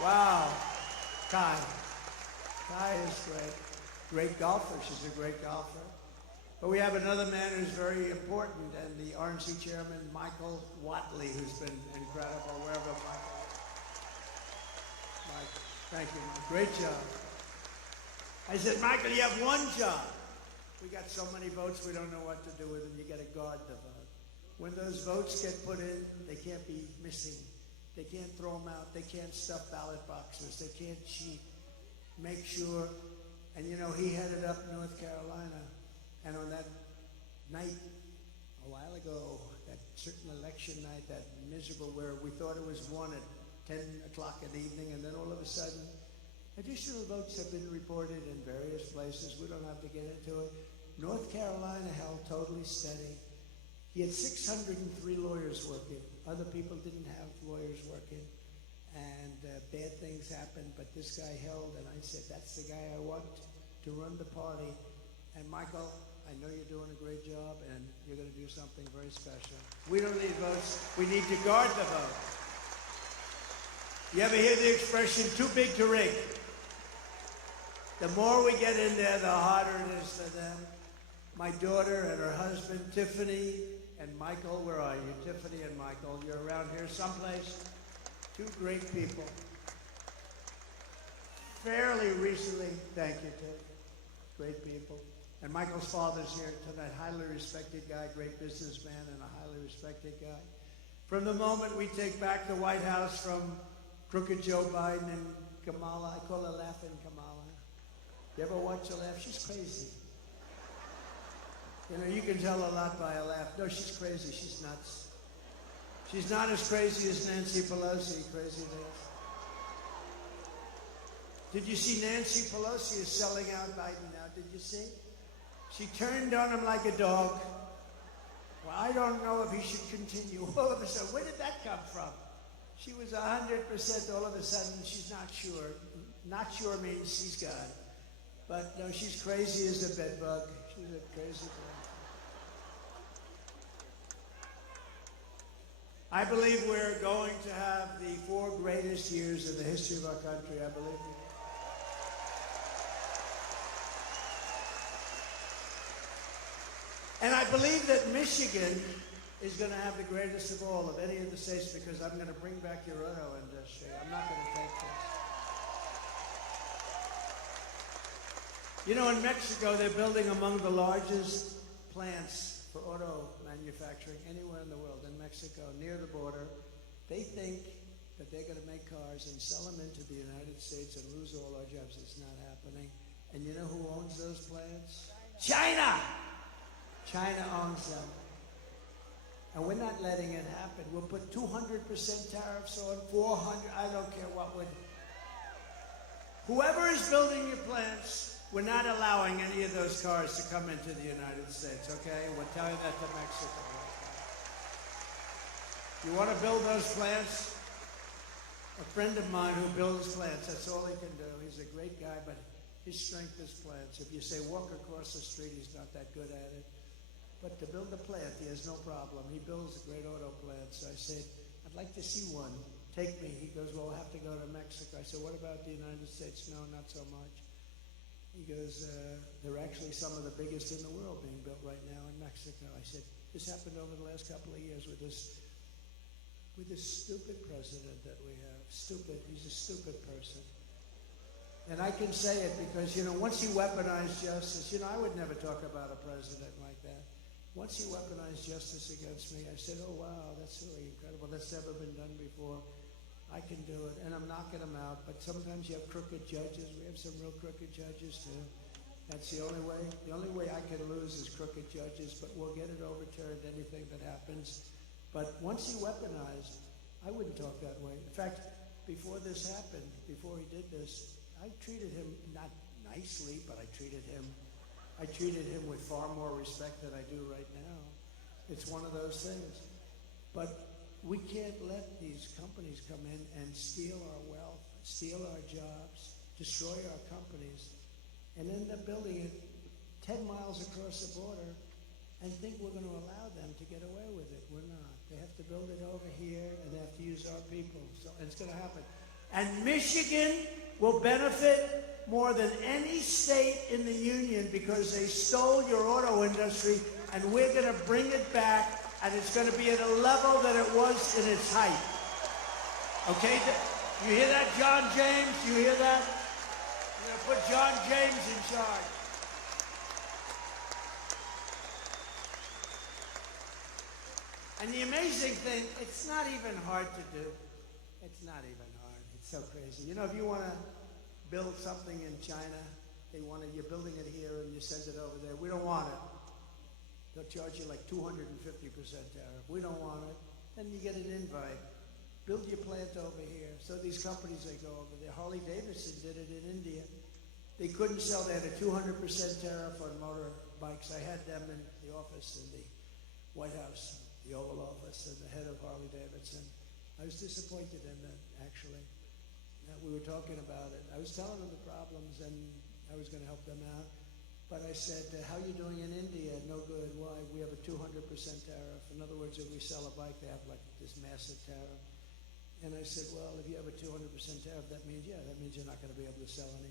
Wow. Kai. Kai is great. Great golfer. She's a great golfer. But we have another man who's very important, and the RNC chairman, Michael Watley, who's been incredible. Wherever Michael. Michael, thank you. Great job. I said, Michael, you have one job. We got so many votes, we don't know what to do with them. You got to guard the vote. When those votes get put in, they can't be missing. They can't throw them out. They can't stuff ballot boxes. They can't cheat. Make sure. And you know, he headed up North Carolina. And on that night, a while ago, that certain election night, that miserable where we thought it was won at 10 o'clock in the evening, and then all of a sudden, additional votes have been reported in various places. We don't have to get into it. North Carolina held totally steady. He had 603 lawyers working. Other people didn't have lawyers working. And bad things happened, but this guy held, and I said, that's the guy I want to run the party. And Michael, I know you're doing a great job, and you're going to do something very special. We don't need votes. We need to guard the vote. You ever hear the expression, too big to rig? The more we get in there, the harder it is for them. My daughter and her husband, Tiffany and Michael, where are you? Tiffany and Michael, you're around here someplace. Two great people. Fairly recently, thank you, Tiff. Great people. And Michael's father's here tonight, highly respected guy, great businessman, and a highly respected guy. From the moment we take back the White House from crooked Joe Biden and Kamala, I call her Laughing Kamala. You ever watch her laugh? She's crazy. You know, you can tell a lot by a laugh. No, she's crazy. She's nuts. She's not as crazy as Nancy Pelosi, crazy days. Did you see Nancy Pelosi is selling out Biden now? Did you see? She turned on him like a dog. Well, I don't know if he should continue. All of a sudden, where did that come from? She was 100%. All of a sudden, she's not sure. Not sure means she's gone. But no, she's crazy as a bedbug. She's a crazy girl. I believe we're going to have the 4 greatest years in the history of our country, I believe. And I believe that Michigan is going to have the greatest of all of any of the states because I'm going to bring back your auto industry. I'm not going to take this. You know, in Mexico, they're building among the largest plants for auto manufacturing anywhere in the world. In Mexico, near the border, they think that they're going to make cars and sell them into the United States and lose all our jobs. It's not happening. And you know who owns those plants? China! China owns them. And we're not letting it happen. We'll put 200% tariffs on, 400, I don't care what would. Whoever is building your plants, we're not allowing any of those cars to come into the United States, okay? We're telling that to Mexico. You want to build those plants? A friend of mine who builds plants, that's all he can do. He's a great guy, but his strength is plants. If you say walk across the street, he's not that good at it. But to build a plant, he has no problem. He builds a great auto plant. So I said, I'd like to see one. Take me. He goes, well, we'll have to go to Mexico. I said, what about the United States? No, not so much. He goes, they're actually some of the biggest in the world being built right now in Mexico. I said, this happened over the last couple of years with this stupid president that we have. Stupid. He's a stupid person. And I can say it because, you know, once he weaponized justice, you know, I would never talk about a president like that. Once he weaponized justice against me, I said, oh, wow, that's really incredible. That's never been done before. I can do it. And I'm knocking him out. But sometimes you have crooked judges. We have some real crooked judges, too. That's the only way. The only way I can lose is crooked judges. But we'll get it overturned, anything that happens. But once he weaponized, I wouldn't talk that way. In fact, before this happened, before he did this, I treated him not nicely, but I treated him with far more respect than I do right now. It's one of those things. But we can't let these companies come in and steal our wealth, steal our jobs, destroy our companies, and end up building it 10 miles across the border and think we're going to allow them to get away with it. We're not. They have to build it over here, and they have to use our people. So, and it's going to happen. And Michigan will benefit more than any state in the union because they stole your auto industry, and we're going to bring it back, and it's going to be at a level that it was in its height. Okay? You hear that, John James? You hear that? We're going to put John James in charge. And the amazing thing, it's not even hard to do. It's not even hard. It's so crazy. You know, if you want to build something in China, you're building it here and you send it over there. We don't want it. They'll charge you like 250% tariff. We don't want it. Then you get an invite. Build your plant over here. So these companies, they go over there. Harley-Davidson did it in India. They couldn't sell. They had a 200% tariff on motorbikes. I had them in the office in the White House, the Oval Office, and the head of Harley-Davidson. I was disappointed in that, actually. We were talking about it. I was telling them the problems, and I was going to help them out. But I said, how are you doing in India? No good. Why? We have a 200% tariff. In other words, if we sell a bike, they have like this massive tariff. And I said, well, if you have a 200% tariff, that means you're not going to be able to sell any.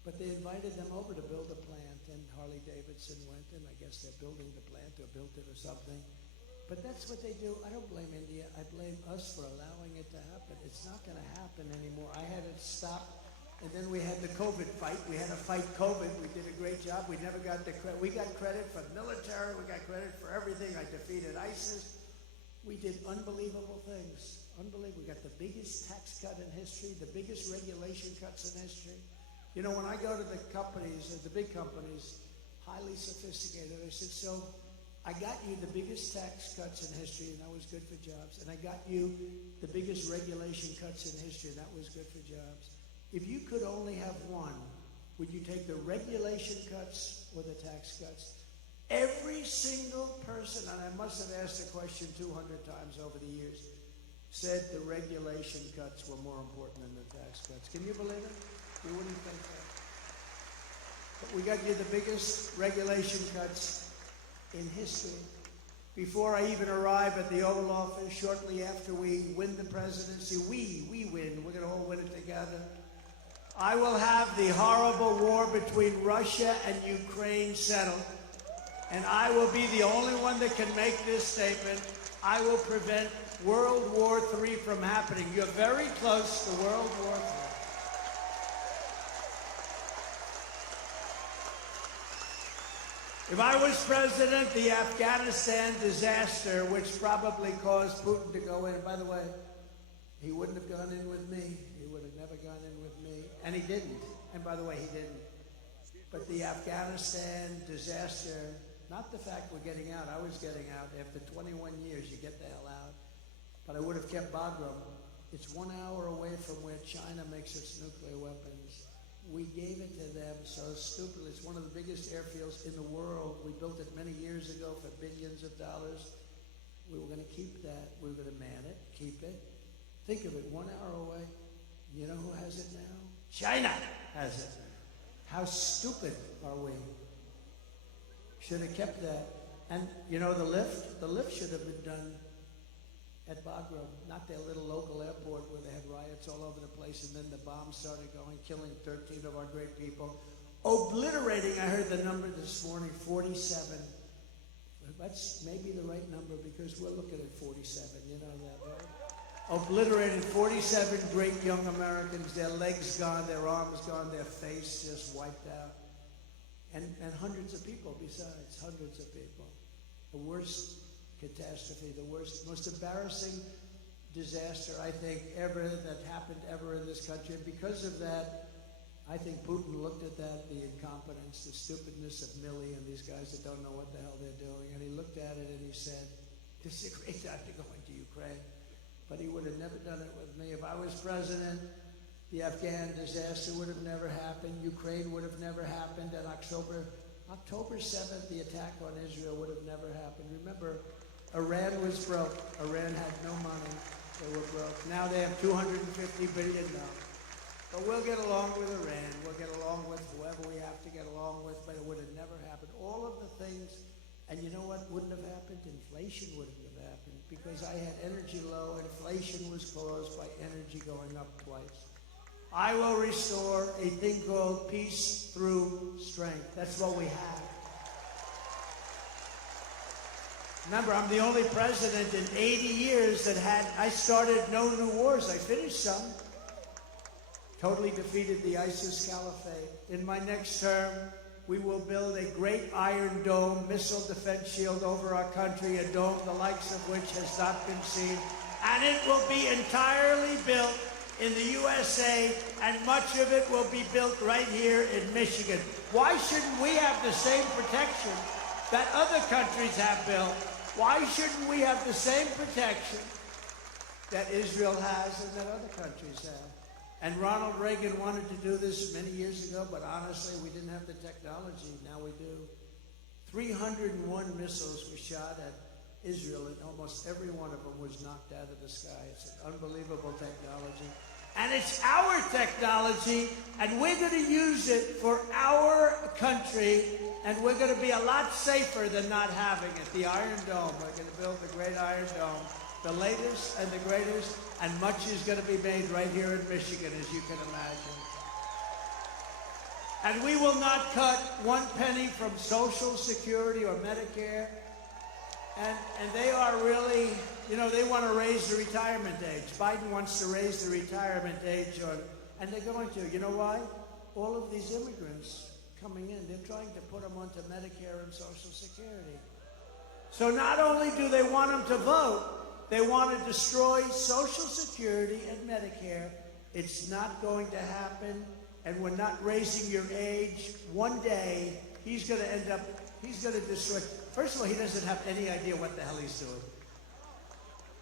But they invited them over to build a plant, and Harley-Davidson went, and I guess they're building the plant or built it or something. But that's what they do. I don't blame India. I blame us for allowing it to happen. It's not going to happen anymore. I had it stop, and then we had the COVID fight. We had to fight COVID. We did a great job. We never got the credit. We got credit for the military. We got credit for everything. I defeated ISIS. We did unbelievable things. Unbelievable. We got the biggest tax cut in history, the biggest regulation cuts in history. You know, when I go to the companies, the big companies, highly sophisticated, I said, so I got you the biggest tax cuts in history, and that was good for jobs. And I got you the biggest regulation cuts in history, and that was good for jobs. If you could only have one, would you take the regulation cuts or the tax cuts? Every single person, and I must have asked the question 200 times over the years, said the regulation cuts were more important than the tax cuts. Can you believe it? You wouldn't think that. But we got you the biggest regulation cuts in history before I even arrive at the Oval Office, shortly after we win the presidency, we win, we're going to all win it together, I will have the horrible war between Russia and Ukraine settled, and I will be the only one that can make this statement. I will prevent World War III from happening. You're very close to World War III. If I was president, the Afghanistan disaster, which probably caused Putin to go in, and by the way, he wouldn't have gone in with me. He would have never gone in with me. And he didn't. And by the way, he didn't. But the Afghanistan disaster, not the fact we're getting out. I was getting out. After 21 years, you get the hell out. But I would have kept Bagram. It's 1 hour away from where China makes its nuclear weapons. We gave it to them so stupidly. It's one of the biggest airfields in the world. We built it many years ago for billions of dollars. We were going to keep that. We were going to man it, keep it. Think of it, 1 hour away. You know who has it now? China has it. How stupid are we? Should have kept that. And you know the lift? The lift should have been done at Bagram, not their little local airport where they had riots all over the place, and then the bombs started going, killing 13 of our great people. Obliterating, I heard the number this morning, 47. That's maybe the right number because we're looking at 47, you know that, right? Obliterated 47 great young Americans, their legs gone, their arms gone, their face just wiped out. And hundreds of people besides, hundreds of people. The worst catastrophe, the worst, most embarrassing disaster, I think, ever that happened ever in this country. And because of that, I think Putin looked at that, the incompetence, the stupidness of Milley and these guys that don't know what the hell they're doing, and he looked at it and he said, this is a great time to go into Ukraine. But he would have never done it with me. If I was president, the Afghan disaster would have never happened. Ukraine would have never happened. And October 7th, the attack on Israel would have never happened. Remember, Iran was broke. Iran had no money. They were broke. Now they have $250 billion. But we'll get along with Iran. We'll get along with whoever we have to get along with, but it would have never happened. All of the things, and you know what wouldn't have happened? Inflation wouldn't have happened because I had energy low. Inflation was caused by energy going up twice. I will restore a thing called peace through strength. That's what we have. Remember, I'm the only president in 80 years that I started no new wars. I finished some. Totally defeated the ISIS caliphate. In my next term, we will build a great Iron Dome missile defense shield over our country, a dome the likes of which has not been seen. And it will be entirely built in the USA, and much of it will be built right here in Michigan. Why shouldn't we have the same protection that other countries have built? Why shouldn't we have the same protection that Israel has and that other countries have? And Ronald Reagan wanted to do this many years ago, but honestly, we didn't have the technology. Now we do. 301 missiles were shot at Israel, and almost every one of them was knocked out of the sky. It's an unbelievable technology. And it's our technology, and we're going to use it for our country, and we're going to be a lot safer than not having it. The Iron Dome, we're going to build the great Iron Dome, the latest and the greatest, and much is going to be made right here in Michigan, as you can imagine. And we will not cut 1 penny from Social Security or Medicare. And they are really, you know, they want to raise the retirement age. Biden wants to raise the retirement age, and they're going to. You know why? All of these immigrants coming in, they're trying to put them onto Medicare and Social Security. So not only do they want them to vote, they want to destroy Social Security and Medicare. It's not going to happen, and we're not raising your age. One day, he's going to destroy. First of all, he doesn't have any idea what the hell he's doing.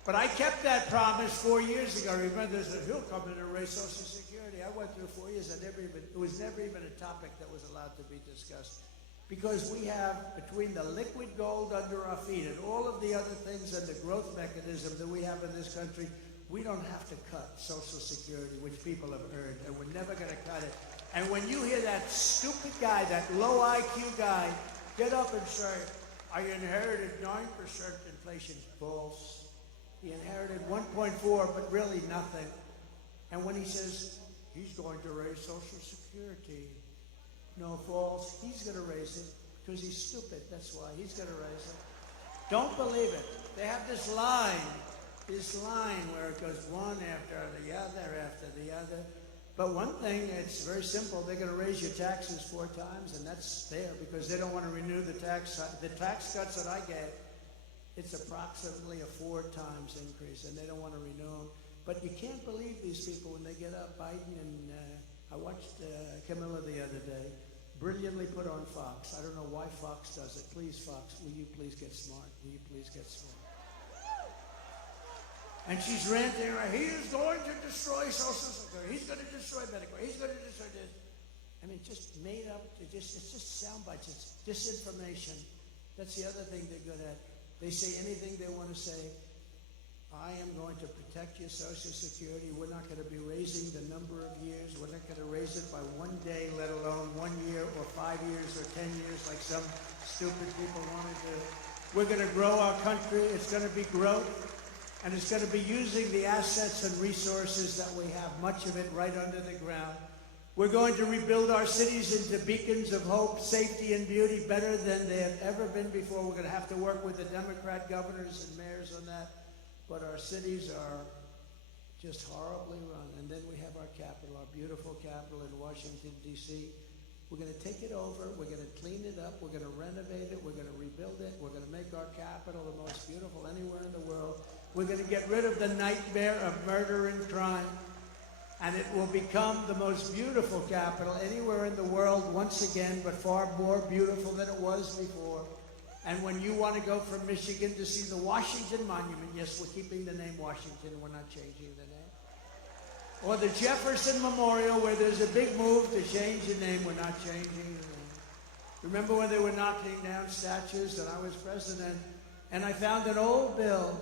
But I kept that promise 4 years ago. Remember, he'll come in and raise Social Security. I went through 4 years. It was never even a topic that was allowed to be discussed. Because we have, between the liquid gold under our feet and all of the other things and the growth mechanism that we have in this country, we don't have to cut Social Security, which people have earned, and we're never going to cut it. And when you hear that stupid guy, that low IQ guy, get up and say, I inherited 9% in inflation's false. He inherited 1.4, but really nothing. And when he says he's going to raise Social Security, no, false. He's going to raise it because he's stupid. That's why he's going to raise it. Don't believe it. They have this line where it goes one after the other. But one thing, it's very simple. They're going to raise your taxes 4 times, and that's fair because they don't want to renew the tax. The tax cuts that I get, it's approximately a 4 times increase, and they don't want to renew them. But you can't believe these people when they get up. Biden and I watched Camilla the other day, brilliantly put on Fox. I don't know why Fox does it. Please, Fox, will you please get smart? Will you please get smart? And she's ranting, right? He is going to destroy Social Security. He's going to destroy Medicare. He's going to destroy this. I mean, just made up. It's just sound bites. It's disinformation. That's the other thing they're good at. They say anything they want to say. I am going to protect your Social Security. We're not going to be raising the number of years. We're not going to raise it by 1 day, let alone 1 year or 5 years or 10 years like some stupid people want to do. We're going to grow our country. It's going to be growth. And it's going to be using the assets and resources that we have, much of it right under the ground. We're going to rebuild our cities into beacons of hope, safety, and beauty better than they have ever been before. We're going to have to work with the Democrat governors and mayors on that. But our cities are just horribly run. And then we have our capital, our beautiful capital in Washington, D.C. We're going to take it over. We're going to clean it up. We're going to renovate it. We're going to rebuild it. We're going to make our capital the most beautiful anywhere in the world. We're going to get rid of the nightmare of murder and crime. And it will become the most beautiful capital anywhere in the world once again, but far more beautiful than it was before. And when you want to go from Michigan to see the Washington Monument, yes, we're keeping the name Washington, we're not changing the name. Or the Jefferson Memorial, where there's a big move to change the name, we're not changing the name. Remember when they were knocking down statues and I was president, and I found an old bill,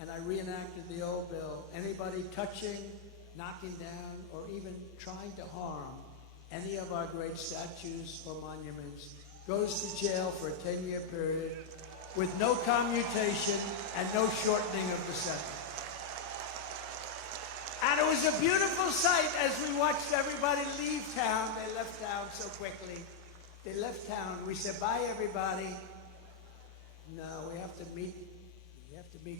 and I reenacted the old bill. Anybody touching, knocking down, or even trying to harm any of our great statues or monuments goes to jail for a 10-year period with no commutation and no shortening of the sentence. And it was a beautiful sight as we watched everybody leave town. They left town so quickly. They left town. We said, bye, everybody. No, we have to meet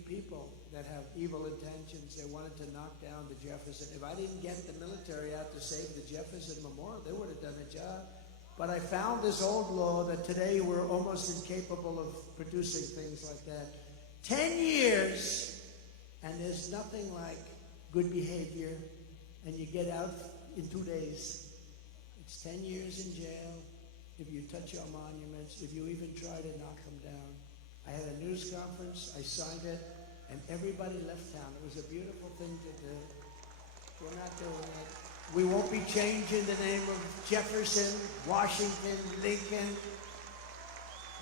people that have evil intentions. They wanted to knock down the Jefferson. If I didn't get the military out to save the Jefferson Memorial, they would have done a job. But I found this old law that today we're almost incapable of producing things like that. 10 years, and there's nothing like good behavior, and you get out in 2 days. It's 10 years in jail if you touch our monuments, if you even try to knock them down. I had a news conference, I signed it, and everybody left town. It was a beautiful thing to do. We're not doing it. We won't be changing the name of Jefferson, Washington, Lincoln,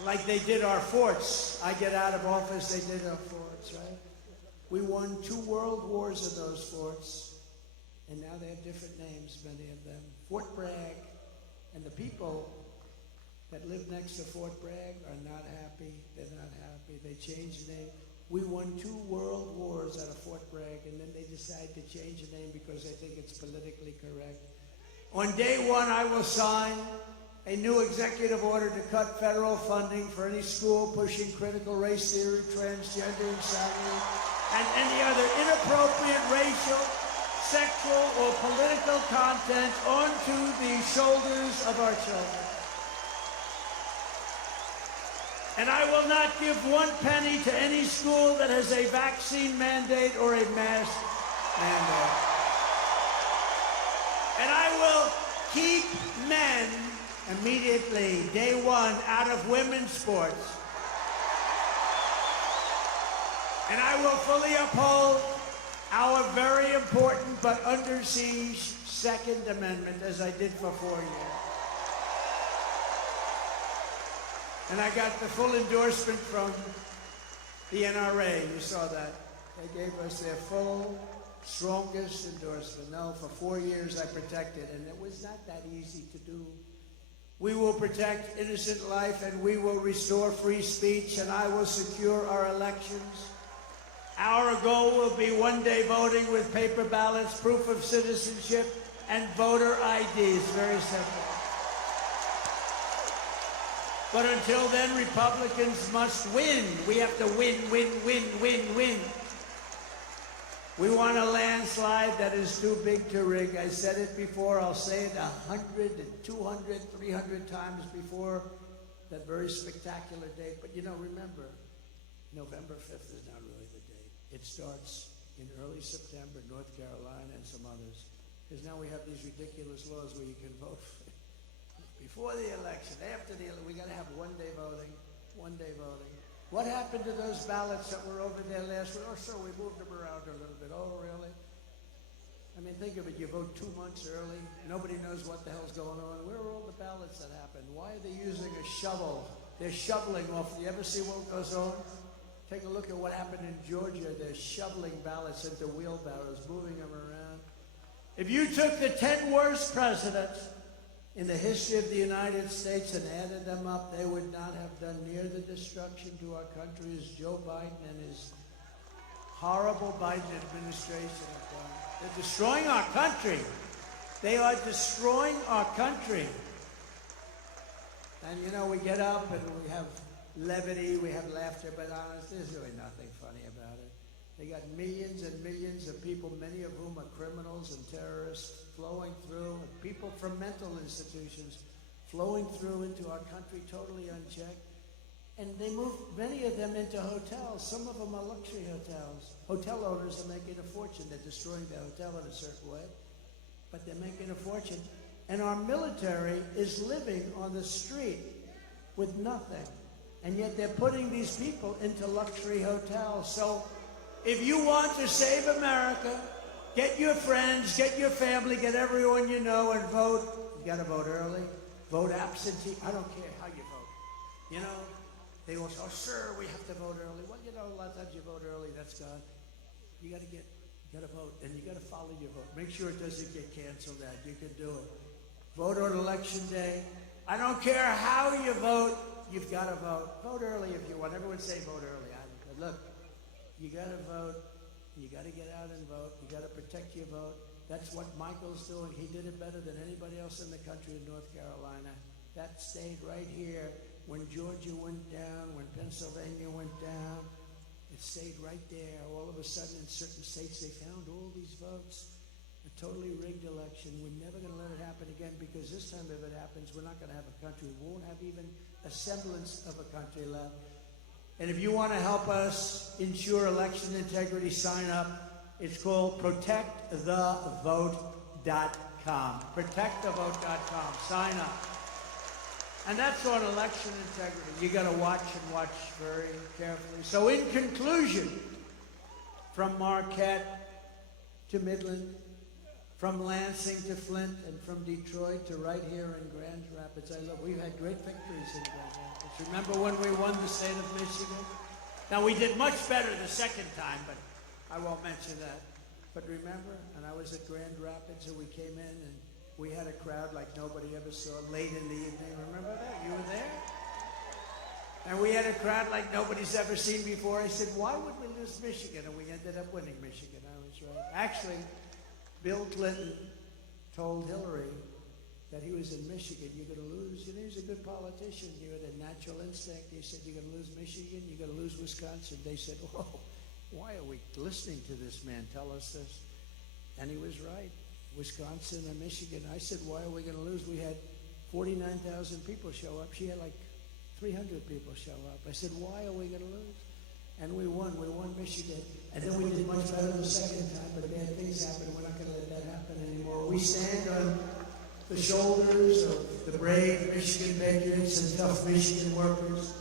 like they did our forts. I get out of office, they did our forts, right? We won 2 world wars in those forts, and now they have different names, many of them. Fort Bragg, and the people that live next to Fort Bragg are not happy. They're not happy. They changed the name. We won 2 world wars out of Fort Bragg, and then they decide to change the name because they think it's politically correct. On day 1, I will sign a new executive order to cut federal funding for any school pushing critical race theory, transgender insanity, and any other inappropriate racial, sexual, or political content onto the shoulders of our children. And I will not give 1 penny to any school that has a vaccine mandate or a mask mandate. And I will keep men immediately, day 1, out of women's sports. And I will fully uphold our very important but under siege Second Amendment, as I did for 4 years. And I got the full endorsement from the NRA. You saw that. They gave us their full, strongest endorsement. No, for 4 years I protected, and it was not that easy to do. We will protect innocent life, and we will restore free speech, and I will secure our elections. Our goal will be one-day voting with paper ballots, proof of citizenship, and voter IDs. Very simple. But until then, Republicans must win. We have to win, win, win, win, win. We want a landslide that is too big to rig. I said it before. I'll say it 100 and 200, 300 times before that very spectacular date. But you know, remember, November 5th is not really the date. It starts in early September, North Carolina and some others. Because now we have these ridiculous laws where you can vote before the election, after the election. We got to have one-day voting, one-day voting. What happened to those ballots that were over there last week? Oh, sir, we moved them around a little bit. Oh, really? I mean, think of it. You vote 2 months early. Nobody knows what the hell's going on. Where are all the ballots that happened? Why are they using a shovel? They're shoveling off. You ever see what goes on? Take a look at what happened in Georgia. They're shoveling ballots into wheelbarrows, moving them around. If you took the 10 worst presidents in the history of the United States and added them up, they would not have done near the destruction to our country as Joe Biden and his horrible Biden administration have done. They're destroying our country. They are destroying our country. And you know, we get up and we have levity, we have laughter, but honestly, there's really nothing funny about it. They got millions and millions of people, many of whom are criminals and terrorists, flowing through, and people from mental institutions flowing through into our country totally unchecked. And they move many of them into hotels. Some of them are luxury hotels. Hotel owners are making a fortune. They're destroying their hotel in a certain way, but they're making a fortune. And our military is living on the street with nothing. And yet they're putting these people into luxury hotels. So if you want to save America, get your friends, get your family, get everyone you know, and vote. You got to vote early. Vote absentee. I don't care how you vote. You know, they will say, oh, sir, we have to vote early. Well, you know, a lot of times you vote early, that's gone. You got to vote, and you got to follow your vote. Make sure it doesn't get canceled out. You can do it. Vote on election day. I don't care how you vote. You've got to vote. Vote early if you want. Everyone say vote early. But look, you got to vote. You got to get out and vote. You got to protect your vote. That's what Michael's doing. He did it better than anybody else in the country in North Carolina. That stayed right here. When Georgia went down, when Pennsylvania went down, it stayed right there. All of a sudden, in certain states, they found all these votes. A totally rigged election. We're never going to let it happen again, because this time if it happens, we're not going to have a country. We won't have even a semblance of a country left. And if you want to help us ensure election integrity, sign up. It's called ProtectTheVote.com. ProtectTheVote.com. Sign up. And that's on election integrity. You got to watch and watch very carefully. So in conclusion, from Marquette to Midland, from Lansing to Flint, and from Detroit to right here in Grand Rapids, we've had great victories in Grand Rapids. Remember when we won the state of Michigan? Now, we did much better the second time, but I won't mention that. But remember, and I was at Grand Rapids, and we came in, and we had a crowd like nobody ever saw late in the evening. Remember that? You were there? And we had a crowd like nobody's ever seen before. I said, why would we lose Michigan? And we ended up winning Michigan. I was right. Actually, Bill Clinton told Hillary that he was in Michigan. You're going to lose. You know, he's a good politician. You had a natural instinct. He said, you're going to lose Michigan. You're going to lose Wisconsin. They said, whoa, why are we listening to this man tell us this? And he was right. Wisconsin and Michigan. I said, why are we going to lose? We had 49,000 people show up. She had like 300 people show up. I said, why are we going to lose? And we won. We won Michigan. And then we did much better the second time, but bad things happened. We're not going to let that happen anymore. We stand on the shoulders of the brave Michigan patriots and tough Michigan workers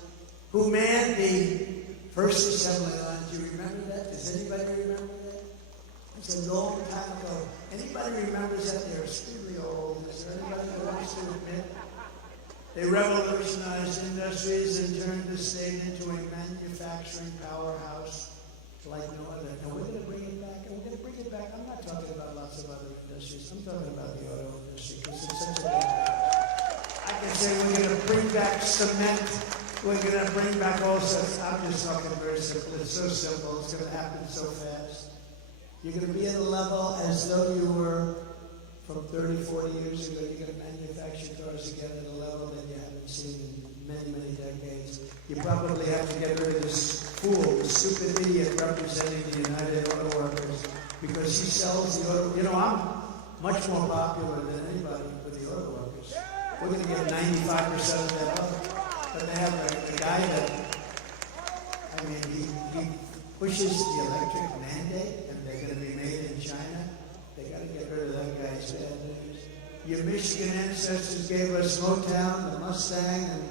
who manned the first assembly lines. Do you remember that? Does anybody remember that? It's a long time ago. Anybody remembers that? They're extremely old. Is there anybody who wants to admit? They revolutionized industries and turned the state into a manufacturing powerhouse like no other. And we're going to bring it back. And we're going to bring it back. I'm not talking about lots of other industries. I'm talking about the auto industry, because it's such a big. I can say we're going to bring back cement. We're going to bring back all sorts. I'm just talking very simple. It's so simple. It's going to happen so fast. You're going to be at a level as though you were from 30, 40 years ago. You're going to manufacture cars again at a level that you haven't seen in many, many decades. You probably have to get rid of this fool, this stupid idiot representing the United Auto Workers, because he sells the auto. You know, I'm much more popular than anybody with the auto workers. We're going to get 95% of that up. But they have a guy that, I mean, he pushes the electric mandate, and they're going to be made in China. They got to get rid of that guy's bad news. Your Michigan ancestors gave us Motown, the Mustang, and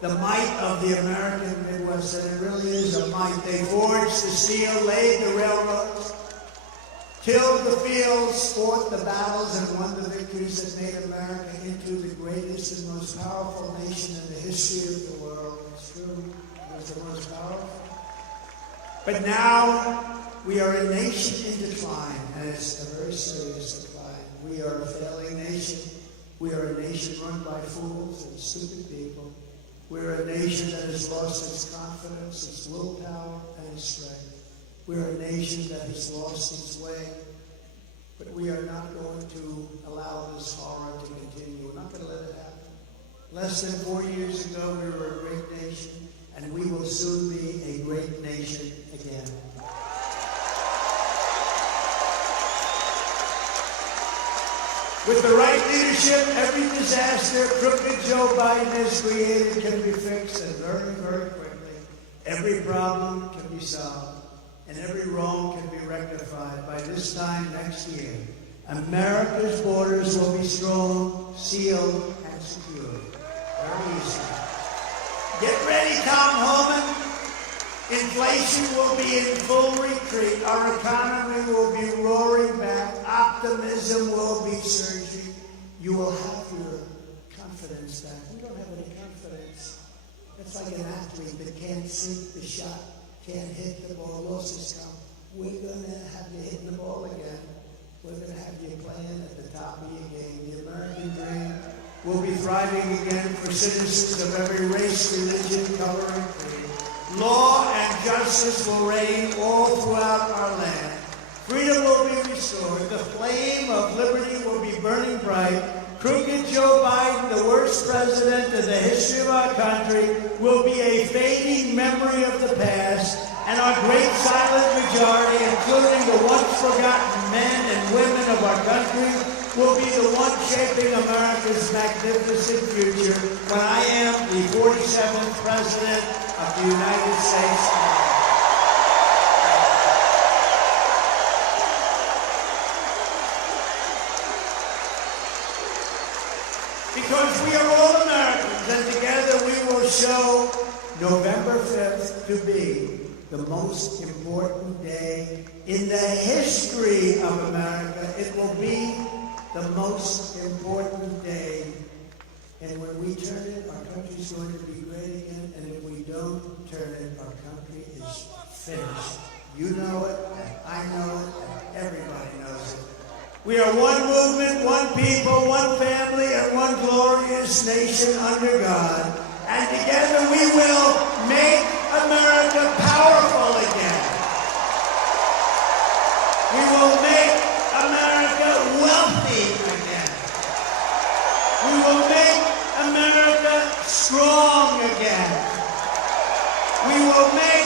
the might of the American Midwest, and it really is a might. They forged the steel, laid the railroads, tilled the fields, fought the battles, and won the victories that made America into the greatest and most powerful nation in the history of the world. It's true. It was the most powerful. But now we are a nation in decline, and it's a very serious decline. We are a failing nation. We are a nation run by fools and stupid people. We're a nation that has lost its confidence, its willpower, and its strength. We're a nation that has lost its way, but we are not going to allow this horror to continue. We're not going to let it happen. Less than 4 years ago, we were a great nation, and we will soon be a great nation again. With the right leadership, every disaster crooked Joe Biden has created can be fixed, and very, very quickly. Every problem can be solved, and every wrong can be rectified by this time next year. America's borders will be strong, sealed, and secure. Very easy. Get ready, Tom Homan. Inflation will be in full retreat. Our economy will be roaring back. Optimism will be surging. You will have your confidence back. We don't have any confidence. It's like an athlete that can't sink the shot, can't hit the ball, losses come. We're going to have you hitting the ball again. We're going to have you playing at the top of your game. The American dream will be thriving again for citizens of every race, religion, color, and creed. Law and justice will reign all throughout our land. Freedom will be restored. The flame of liberty will be burning bright. Crooked Joe Biden, the worst president in the history of our country, will be a fading memory of the past, and our great silent majority, including the once forgotten men and women of our country, will be the one shaping America's magnificent future when I am the 47th President of the United States. Because we are all Americans, and together we will show November 5th to be the most important day in the history of America. It will be the most important day. And when we turn it, our country's going to be great again. And if we don't turn it, our country is finished. You know it, and I know it, and everybody knows it. We are one movement, one people, one family, and one glorious nation under God. And together we will make America powerful again. We will make America wealthy again. We will make America strong again. We will make